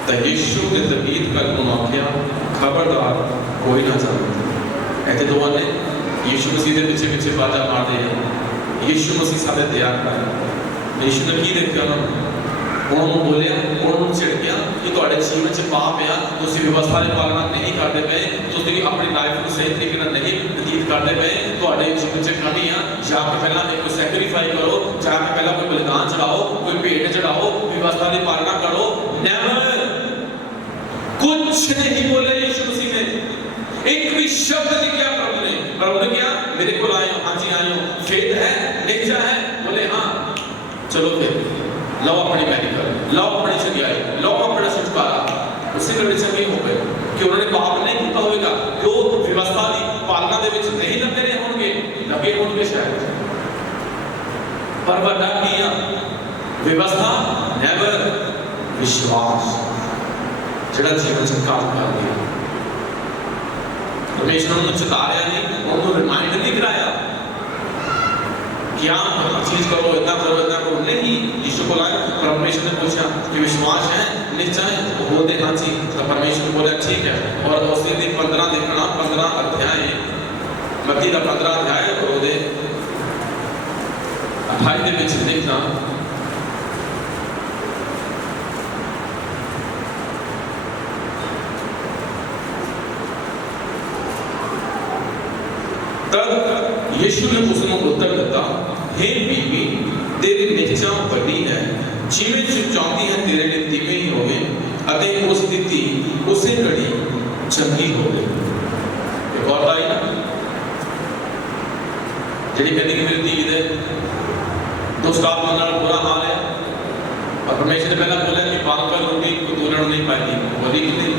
तां यीशु ने तबीयत कर उन्हां आख्या खबरदार कोई ना जावे। ऐसे दोवां ने यीशु मसीह दे पिछे पिछे बाजा मारदे हैं। यीशु मसीह साडे त्याग कर यीशु ने की देखिया उन्होंने बोलिया उन्होंने छिड़किया कि तुहाडे जीवन च पाप आ, तुसीं व्यवस्था की पालना नहीं करते पे, तुसीं अपनी लाइफ को सही तरीके नाल नहीं व्यतीत करते पे, तुहाडे जीवन च कमी आ। जाके पहला एक सैक्रीफाई करो, जाके पहला कोई बलिदान चढ़ाओ, कोई भेंट चढ़ाओ, व्यवस्था की पालना करो। नेवर कुछ नहीं बोले यीशु मसीह ने, एक भी शब्द नहीं किया प्रभु ने। प्रभु ने क्या मेरे को आए हो, हाँ जी आए हो, फेथ है, निश्चय है, बोले हाँ चलो फिर लो अपनी मेडिकल, लो अपनी चंगाई, लो अपना छुटकारा। उससे कभी चंगे हो गए कि उन्होंने पाप नहीं किया होगा, जो व्यवस्था की पालना दे विच नहीं लगे रहे होंगे, लगे होंगे शायद, पर बड़ा किया व्यवस्था नेवर विश्वास जिहड़ा जीवन च काम कर गया। परमेश्वर ने चेताया नहीं, उन्होंने रिमाइंड नहीं कराया कि आप चीज करो, इतना करो नहीं। यीशु को लाए परमेश्वर ने पूछा कि विश्वास है, निश्चय है, वो बोलते हाँ जी। तो परमेश्वर बोला ठीक है। और उसी दिन 15 देखना, 15 अध्याय मत्ती का 15 अध्याय और वो 28 के बीच देखना तब यीशु ने उसने उत्तर दिता हे बीवी तेरी निश्चा बड़ी है, जिवें तू चाहती है तेरे लिए तिवें ही होवे अते उस दी धी उसे घड़ी चंगी होवे। एक और आई ना जिहड़ी कहती कि मेरी धी दे दुष्ट आत्मा नाल बुरा हाल है, और परमेश्वर ने पहला बोला कि बांकर रोटी कतूरन नहीं पाई, बोली कि नहीं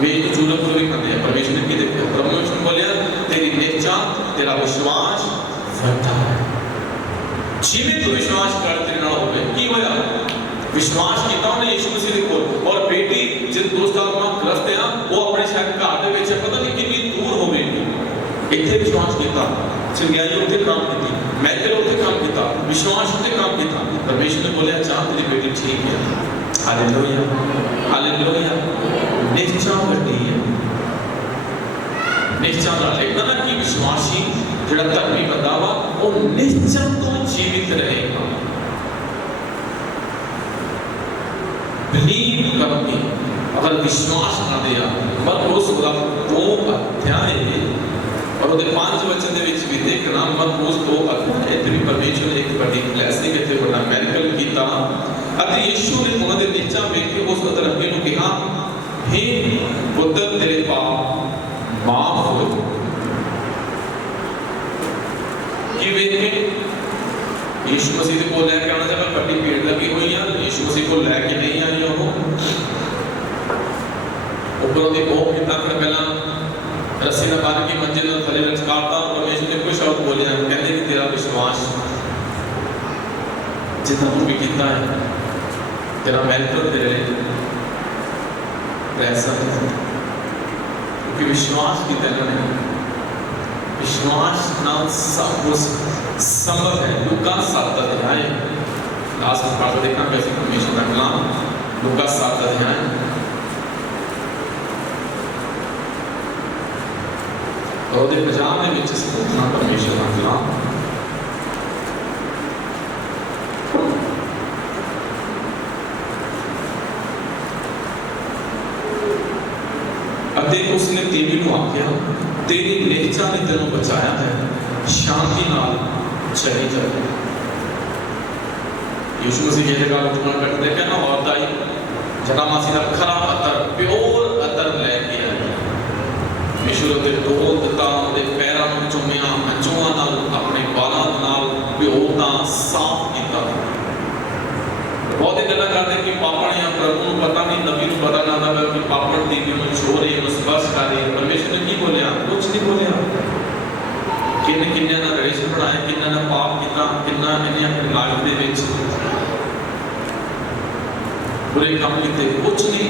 मेज तो चूल्हा पर भी खाते हैं। परमेश्वर ने क्या देखा, परमेश्वर बोलिया तेरी निश्चा तेरा विश्वास फटा जिवें तू विश्वास कर तेरे नाल होवे। की होया विश्वास किया उन्हें यीशु मसीह दे कोल, और बेटी जिन दोस्त आत्मा ग्रस्त है वो अपने शायद घर दे विच पता नहीं कितनी दूर होवेगी, इत्थे विश्वास किया, चंगाई उत्थे काम की, मैटर उत्थे काम किया, विश्वास उत्थे काम किया। परमेश्वर ने बोलिया चाह तेरी बेटी ठीक है। Hallelujah hallelujah. निश्चा बड़ी है निश्चय नाल लिखना ना कि विश्वासी जिहड़ा धर्मी बंदा वा वो निश्चय तो जीवित रहेगा। बिलीव करनी अगर विश्वास ना दिया मरकुस दा 2 अध्याय और उहदे 5 वचन दे विच भी देखना मरकुस 2 अध्याय इत्थे भी परमेश्वर ने एक बड़ी ब्लेसिंग इत्थे बड़ा मेरिकल कीता अते यीशु ने उन्हां दे निश्चय वेख के उस धर्मी नूं कहा हे पुत्र तेरे पाप माफ हो कि वेख के यीशु मसीह को लैके आना जब बड़ी भीड़ लगी हुई है यीशु मसीह को लैके नहीं आई वो ऊपर दी बहुत कितना कर पहला रस्सी ना बांध के मंजिल में थले लटकाता परमेश्वर ने कुछ शब्द बोले कहते कि तेरा विश्वास जितना तू भी कीता है तेरा मेहनत तेरे पैसा क्योंकि विश्वास की तरह नहीं विश्वास ना सब कुछ संभव है। लूका 7 अध्याय लास्ट में पढ़ देखना कैसे परमेश्वर का कलाम लूका 7 अध्याय और उहदे 50 दे विच सुनना परमेश्वर का कलाम अते उसने देवी को आख्या तेरी निश्चा ने तेनों बचाया है शांति नाल चली जाए। यीशु मसीह ये जगह उठना करते हैं ना और दाई जना मासी का खरा अतर प्योर अतर लेके आया यीशु दे डोल दता दे पैरां में चुमिया अंजुआं नाल अपने बालां नाल प्योरता साफ कीता। बहुत गल्लां करते कि पापण या प्रभु को पता नहीं नबी को पता ना था कि पापण दी के नु छोरे नु स्पर्श करे परमेश्वर ने की बोलिया कुछ नहीं बोलिया किन्ने ना रिलेशन बनाए किन्ने ना पाप कीता किन्ना इन्ने अपनी लाइफ दे विच बुरे काम कीते कुछ नहीं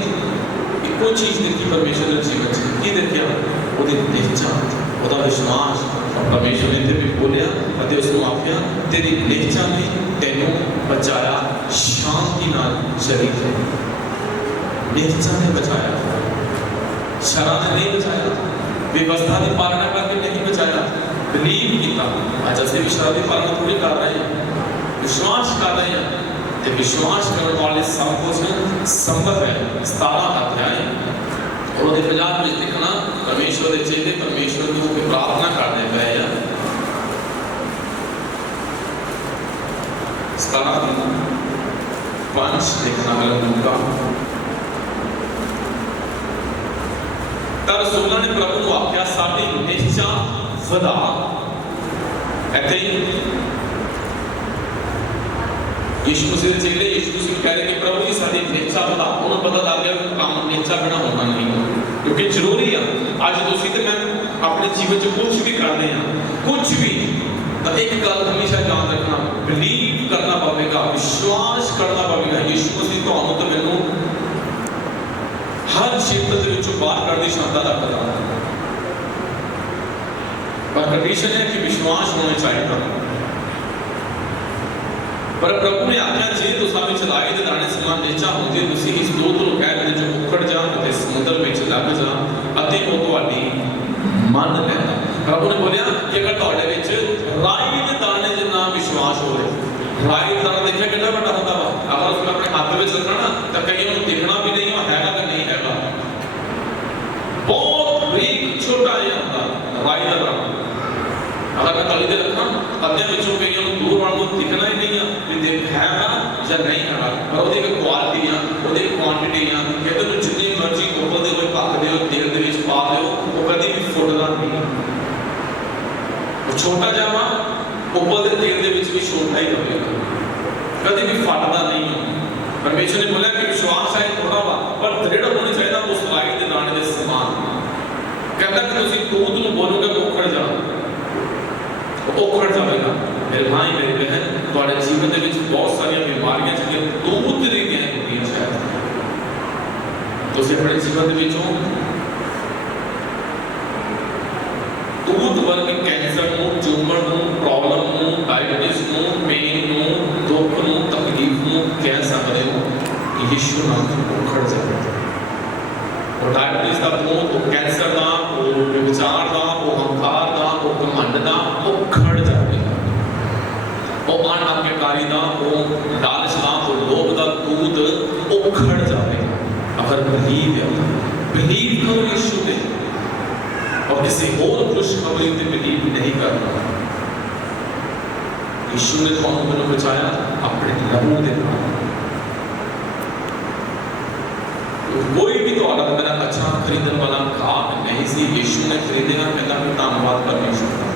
इको चीज देखी परमेश्वर ने जीवन च की देखिया ओदी निश्चा ओदा विश्वास परमेश्वर ने भी बोलिया अते उसको आख्या तेरी निश्चा ने तेनों बचाया शांति नाल चली जाए। निश्चा ने बचाया शरा ने नहीं बचाया व्यवस्था की पालना करके नहीं बचाया बिलीव किया आज ऐसे भी शरा की पालना थोड़ी कर रहे हैं विश्वास कर रहे हैं ते विश्वास करने वाले सब कुछ संभव है। 17 अध्याय और उहदे 50 में देखना परमेश्वर के चेले परमेश्वर को प्रार्थना करने पे है 5 देखना वाला लूका तर रसूलां ने प्रभु को आख्या साडी निश्चा वधा ऐते यीशु मसीह के चेले यीशु मसीह कह रहे कि प्रभु जी साडी निश्चा वधा उन्हें पता लग गया कि काम निश्चा बिना होना नहीं क्योंकि जरूरी है आज तुसीं ते मैं अपने जीवन च कुछ भी करते हैं कुछ भी तो एक गल हमेशा याद रखना बिलीव करना पवेगा विश्वास करना पवेगा यीशु मसीह तो मैनू हर क्षेत्र के विचों बाहर करने क्षमता रखता पर कंडीशन है कि विश्वास होना चाहिए। पर प्रभु ने आख्या जे तुसां विच राई दे दाणे समान निश्चा होंदे तुसीं इस दो तो कह दे जो उखड़ जा अते समुद्र विच लग जा अते वो तुहाडी मन लेंदा। प्रभु ने बोलिया कि अगर तुहाडे विच राई दे दाणे जिन्ना विश्वास होवे राई दा दाना देखिया कितना बड़ा होता वा अगर उसको अपने हाथ विच रखना ना तो कईयां नूं दिखना भी नहीं हैगा कि नहीं हैगा बहुत बरीक छोटा जिहा होंदा राई दा दाना अगर मैं तली दे रखा अद्धियां विचों कईयां नूं दूर वालों को दिखना ही नहीं है भी देख हैगा या नहीं हैगा पर ओहदी एक क्वालिटी आ ओहदी क्वांटिटी आ कहते हैं जितनी मर्जी ऊपर दे कोई पक दिओ तेल दे विच पा दिओ वो कभी भी फुटदा नहीं छोटा जावा ऊपर दे तेल दे विच भी छोटा ही रहेगा कभी भी फटदा नहीं है। परमेश्वर ने बोला कि विश्वास है थोड़ा वा पर दृढ़ होना चाहिए उस राई दे दाने दे समान कहता कि तुसीं दूध नूं बोलोगे उखड़ जा उखड़ जाएगा। मेरे भाई मेरी बहन तुम्हारे जीवन के विच बहुत सारी बीमारियां जिहड़ियां दूध रीतियां होंदियां शायद तुसीं अपने जीवन के विचों दूध वर्ग कैंसर नूं ट्यूमर नूं प्रॉब्लम नूं डायबिटीज नूं पेन नूं दुख नूं तकलीफ नूं कह सकते हो यीशु नाम तो उखड़ जाएगा और डायबिटीज का वो कैंसर का वो विचार का ਉਹ ਘਮੰਡ ਦਾ ਉਹ ਖੜ ਜਾਵੇਗਾ। ਉਹ ਅਣਆਗਿਆਕਾਰੀ ਦਾ, ਉਹ ਲਾਲਚ ਦਾ, ਉਹ ਲੋਭ ਦਾ ਦੂਤ ਉਹ ਖੜ ਜਾਵੇਗਾ। अगर बिलीव करो यीशु पे और किसी और खुशखबरी पे बिलीव नहीं करना। यीशु ने तो मैंने बचाया अपने लहू दे नाल। कोई भी तो मेरा अच्छा खरीदने वाला काम नहीं सी, यीशु ने खरीदेगा। कहता मैं धन्यवाद परमेश्वर का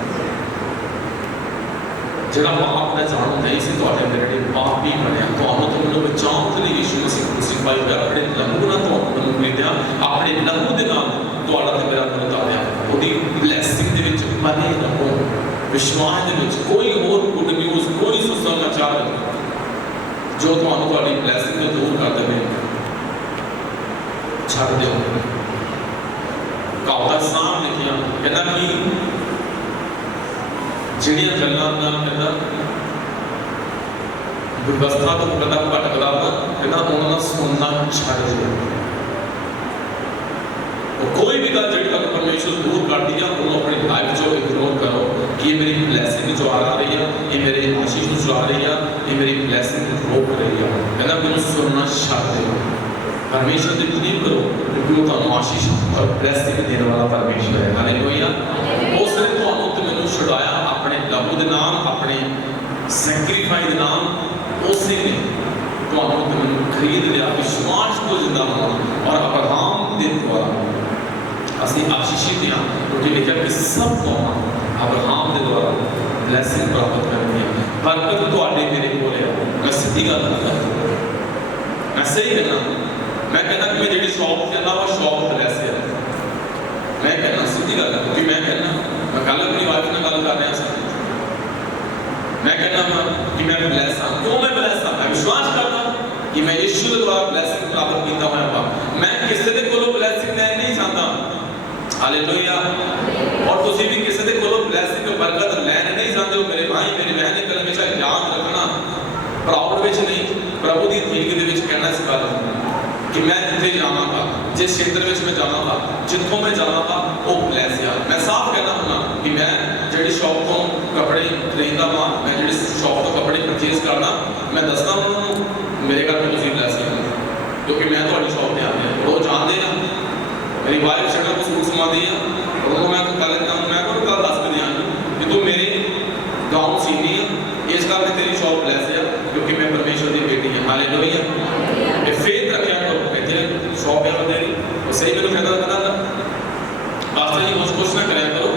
ਜਿਹੜਾ ਪਾਪ ਦਾ ਜਾਣੂ ਨਹੀਂ ਸੀ ਤੁਹਾਡੇ ਮੇਰੇ ਪਾਪ ਵੀ ਬਣਿਆ। ਤੁਹਾਨੂੰ ਤੋਂ ਮੈਨੂੰ ਬਚਾਉਣ ਦੇ ਲਈ ਯੀਸ਼ੂ ਮਸੀਹ ਕ੍ਰੂਸੀਫਾਈ ਹੋਇਆ, ਆਪਣੇ ਲਹੂ ਨਾਲ ਤੁਹਾਨੂੰ ਖਰੀਦਿਆ, ਆਪਣੇ ਲਹੂ ਦੇ ਨਾਲ ਤੁਹਾਡਾ ਤੇ ਮੇਰਾ ਮਨ ਉਤਾਰਿਆ। ਉਹਦੀ ਬਲੈਸਿੰਗ ਦੇ ਵਿੱਚ ਬਣੇ ਰਹੋ, ਵਿਸ਼ਵਾਸ ਦੇ ਵਿੱਚ। ਕੋਈ ਹੋਰ ਗੁੱਡ ਨਿਊਜ਼, ਕੋਈ ਸੁਸਮਾਚਾਰ ਜੋ ਤੁਹਾਨੂੰ ਤੁਹਾਡੀ ਬਲੈਸਿੰਗ ਨੂੰ ਦੂਰ ਕਰ ਦੇਵੇ, ਛੱਡ ਦਿਓ। ਕਹਾਵਤਾਂ ਸਾਹਮਣੇ ਲਿਖੀਆਂ, ਕਹਿੰਦਾ ਕਿ ਜਿਹੜੀਆਂ ਗੱਲਾਂ ਦਾ ਕਹਿੰਦਾ ਵਿਵਸਥਾ ਤੋਂ ਕਹਿੰਦਾ ਭਟਕਦਾ ਵਾ, ਕਹਿੰਦਾ ਉਹਨਾਂ ਨੂੰ ਸੁਣਨਾ ਛੱਡ ਦਿਓ। ਕੋਈ ਵੀ ਗੱਲ ਜਿਹੜੀ ਤੁਹਾਨੂੰ ਪਰਮੇਸ਼ਰ ਦੂਰ ਕਰਦੀ ਆ ਉਹਨੂੰ ਆਪਣੀ ਲਾਈਫ ਚੋਂ ਇਗਨੋਰ ਕਰੋ ਕਿ ਇਹ ਮੇਰੀ ਬਲੈਸਿੰਗ ਜੋ ਆ ਰਹੀ ਆ, ਇਹ ਮੇਰੇ ਆਸ਼ੀਸ਼ ਨੂੰ ਚਲਾ ਰਹੀ ਆ, ਇਹ ਮੇਰੀ ਬਲੈਸਿੰਗ ਨੂੰ ਰੋਕ ਰਹੀ ਆ। ਕਹਿੰਦਾ ਮੈਨੂੰ ਸੁਣਨਾ ਛੱਡ ਦਿਓ। परमेश्वर से बिलीव करो क्योंकि वो तो आशीष और ब्लेसिंग देने वाला परमेश्वर है। हालेलुया। उसने तो तो मैंने छुड़ाया अपने लहू के नाम, अपने सैक्रिफाइस के नाम। उसी ने तो मैंने खरीद लिया विश्वास को जिंदा होना। और अब्राहम के द्वारा असि आशीषित हैं क्योंकि लिखा कि सब कौमां अब्राहम के द्वारा ब्लेसिंग प्राप्त करनी है। बरकत तो मेरे को मैं सीधी गल करता, मैं सही कहना। मैं कहना कि मैं जी शॉप कहना वो शॉप ब्लैस है। मैं कहना सीधी गल है क्योंकि मैं कहना मैं कल अपनी वाइफ ने गल कर रहा था, मैं कहना कि मैं ब्लैस हाँ। क्यों मैं ब्लैस हाँ? मैं विश्वास करता कि मैं यीशु के द्वारा ब्लैसिंग प्राप्त किया हुआ। मैं किसी के कोलों ब्लैसिंग लैना नहीं चाहता। हालेलुया। और तुसी भी किसी के कोलों ब्लैसिंग बरकत लैना नहीं चाहते हो। मेरे भाई मेरी बहन कल हमेशा याद रखना, प्राउड विच नहीं, प्रभु की धीरज दे विच कहना इस गल कि मैं जिथे जावांगा, जिस क्षेत्र में मैं जावांगा, जितों मैं जावांगा वो ब्लैस है। मैं साफ कहना हुंदा कि मैं जिहड़ी शॉप तो कपड़े खरीददा वां, मैं जिहड़ी शॉप तो कपड़े परचेज करना, मैं दसदा उन्होंने मेरे घर में तुसीं ब्लैस है क्योंकि मैं तुहाडी शॉप ते आंदे वो जानते हैं। मेरी वाइफ शक्ल को सूट समाती है, उन्होंने मैं गल मैं कोई गल दस के दियां कि तू मेरे गाँव सीनी है, इस करके तेरी शॉप ब्लैस है क्योंकि मैं परमेश्वर की बेटी हाँ। हालेलुया। फेथ रखा करो इतने शॉप है तेरी वो सही मेरे कहता कहता पास्टर जी मुझ कुछ ना कराया करो,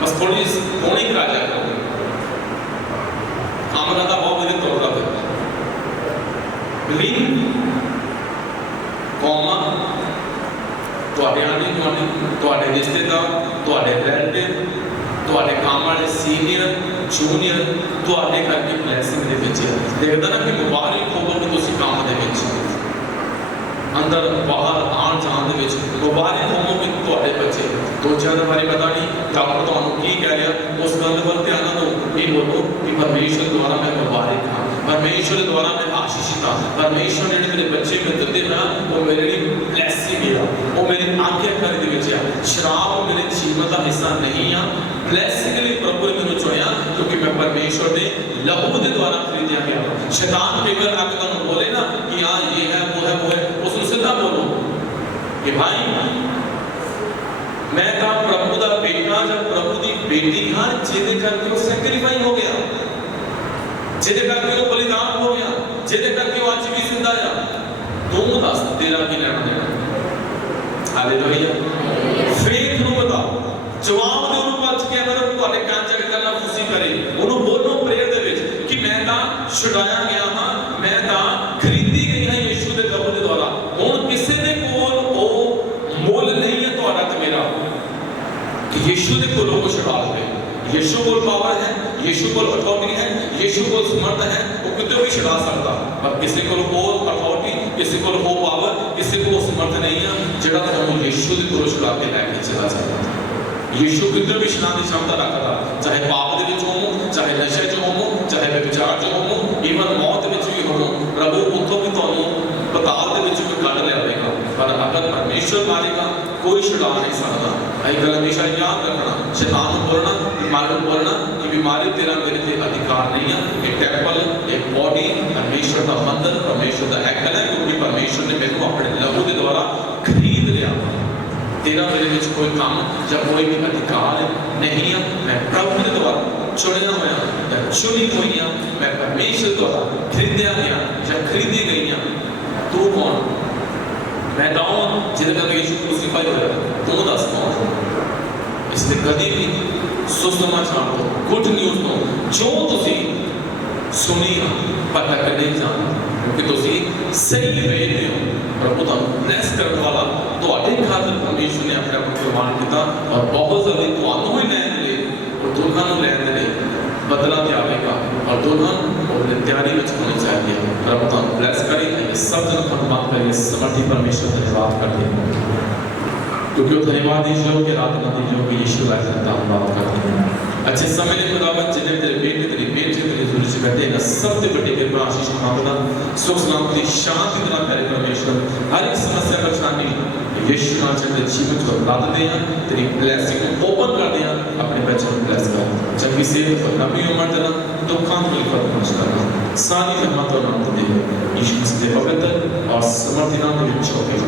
बस थोड़ी होनी करा जाया करो। आमना का बहुत मेरे तौर पर बिलीव कौमा ਤੁਹਾਡੇ ਆਂਢੀ ਤੁਹਾਡੇ ਰਿਸ਼ਤੇਦਾਰ, ਤੁਹਾਡੇ ਰਿਲੇਟਿਵ, ਤੁਹਾਡੇ ਕੰਮ ਵਾਲੇ ਸੀਨੀਅਰ ਜੂਨੀਅਰ ਤੁਹਾਡੇ ਕਰਕੇ ਬਲੈਸਿੰਗ ਦੇ ਵਿੱਚ ਦੇਖਦਾ ਨਾ ਕਿ ਮੁਬਾਰਕ ਹੋਵੋ ਕਿ ਤੁਸੀਂ ਕੰਮ ਦੇ ਵਿੱਚ अंदर बाहर आन जान दे विच मुबारक होवो कि तुहाडे बच्चे दूसरों के बारे पता नहीं डॉक्टर तुहानू की कह रहा उस गल पर ध्यान दो। ये बोलो कि परमेश्वर द्वारा मैं मुबारक हाँ, परमेश्वर द्वारा मैं आशीषित हाँ, परमेश्वर ने मेरे बच्चे में दिते ना वो मेरे लिए ब्लैसिंग है, वो मेरे आज्ञाकारी दे विच है। शराब मेरे जीवन का हिस्सा नहीं है। ब्लैसिंग लिए प्रभु ने मैंने चुनिया क्योंकि मैं परमेश्वर के लहू के द्वारा खरीदा गया। शैतान कई बार आके तुहानू बोले ना कि हाँ ये है वो है वो है, उसको सीधा बोलो कि भाई मैं तो प्रभु का बेटा जब प्रभु की बेटी हाँ जिदे करके वो सैक्रिफाई हो गया, जिदे करके वो बलिदान हो गया, जिदे करके वो आज भी जिंदा है। तू दस तेरा की लेना देना। हालेलुया। फेथ नु बताओ जवाब दे उन्होंने बच के अगर तुहाडे कान च गल्लां खुशी करे उन्होंने बोलो प्रेयर दे विच कि मैं तो छुड़ाया गया हाँ, मैं तो खरीदी गई हाँ यीशु के लहू के द्वारा। हुण किसी दे कोल ओ मुल नहीं है तुहाडा ते मेरा कि यीशु दे कोलों को छुड़ा लवे। यीशु कोल पावर है, यीशु कोल अथॉरिटी है, यीशु कोल समर्थ है, वो कितों भी छुड़ा सकता। पर किसी कोल वो अथॉरिटी, किसी कोल वो पावर, किसी को समर्थ नहीं है जिहड़ा तुहानू यीशु दे कोलों छुड़ा के लैके चला सकता। यीशु कितने भी छुड़ाने की क्षमता रखता, चाहे पाप दे विच होवो, चाहे नशे च होवो, चाहे व्यभिचार च होवो, इवन मौत विच भी होवो, प्रभु उतों भी तुहानू पताल दे विच भी कढ लियावेगा। पर अगर परमेश्वर मारेगा कोई छुड़ा नहीं सकता। अई गल हमेशा याद रखना। शैतान नूं बोलना बीमारी तेरा मेरे ते अधिकार नहीं है। एक टेम्पल, एक बॉडी परमेश्वर का मंदिर, परमेश्वर का हैकल है, क्योंकि परमेश्वर ने मेरे को अपने लहू के द्वारा खरीद लिया। तेरा मेरे विच कोई काम या कोई भी अधिकार नहीं है। मैं प्रभु के द्वारा चुनिया हुआ या चुनी हुई है, मैं परमेश्वर द्वारा खरीदा गया या खरीदी गई हूं। तू कौन? मैं कौन जिन्हें करके यीशु क्रूसिफाई होया? तू दस कौन? इसलिए कभी भी सुसमाचार तो गुड न्यूज़ तो जो तुसी सुनी पता करने जाना, क्योंकि तुसी सही वे हो। प्रभु तुम ब्लेस करने वाला तो खातर परमेश्वर ने अपने आप को प्रमाण किया और बहुत जल्दी तुहानू ही लैन ले और दुल्हन नू लैन ले बदला ते आवेगा और दुल्हन अपनी तैयारी में होनी चाहिए। प्रभु तुम ब्लेस करें। ये सब जन धन्यवाद करें, समर्थी परमेश्वर धन्यवाद करते हैं, क्योंकि वो धन्यवाद ईश्वर के रात ना दीजिए कि यीशु का धन्यवाद करते हैं। अच्छे समय ने खुदावंत जिन्हें तेरे बेटे तेरे जुड़ से बैठे ना सब ते बड़ी कृपा आशीष मांगना, सुख सलामती शांति देना प्यारे परमेश्वर। हर एक समस्या परेशानी यीशु नाम से जीवन को लाद दे, तेरी ब्लेसिंग को ओपन कर दे, अपने बच्चों को ब्लेस कर, चंगी सेहत और लंबी उम्र देना, दुखों को लेकर पहुंच करना, सारी रहमत और नाम दे यीशु मसीह के पवित्र और समर्थी नाम में चौके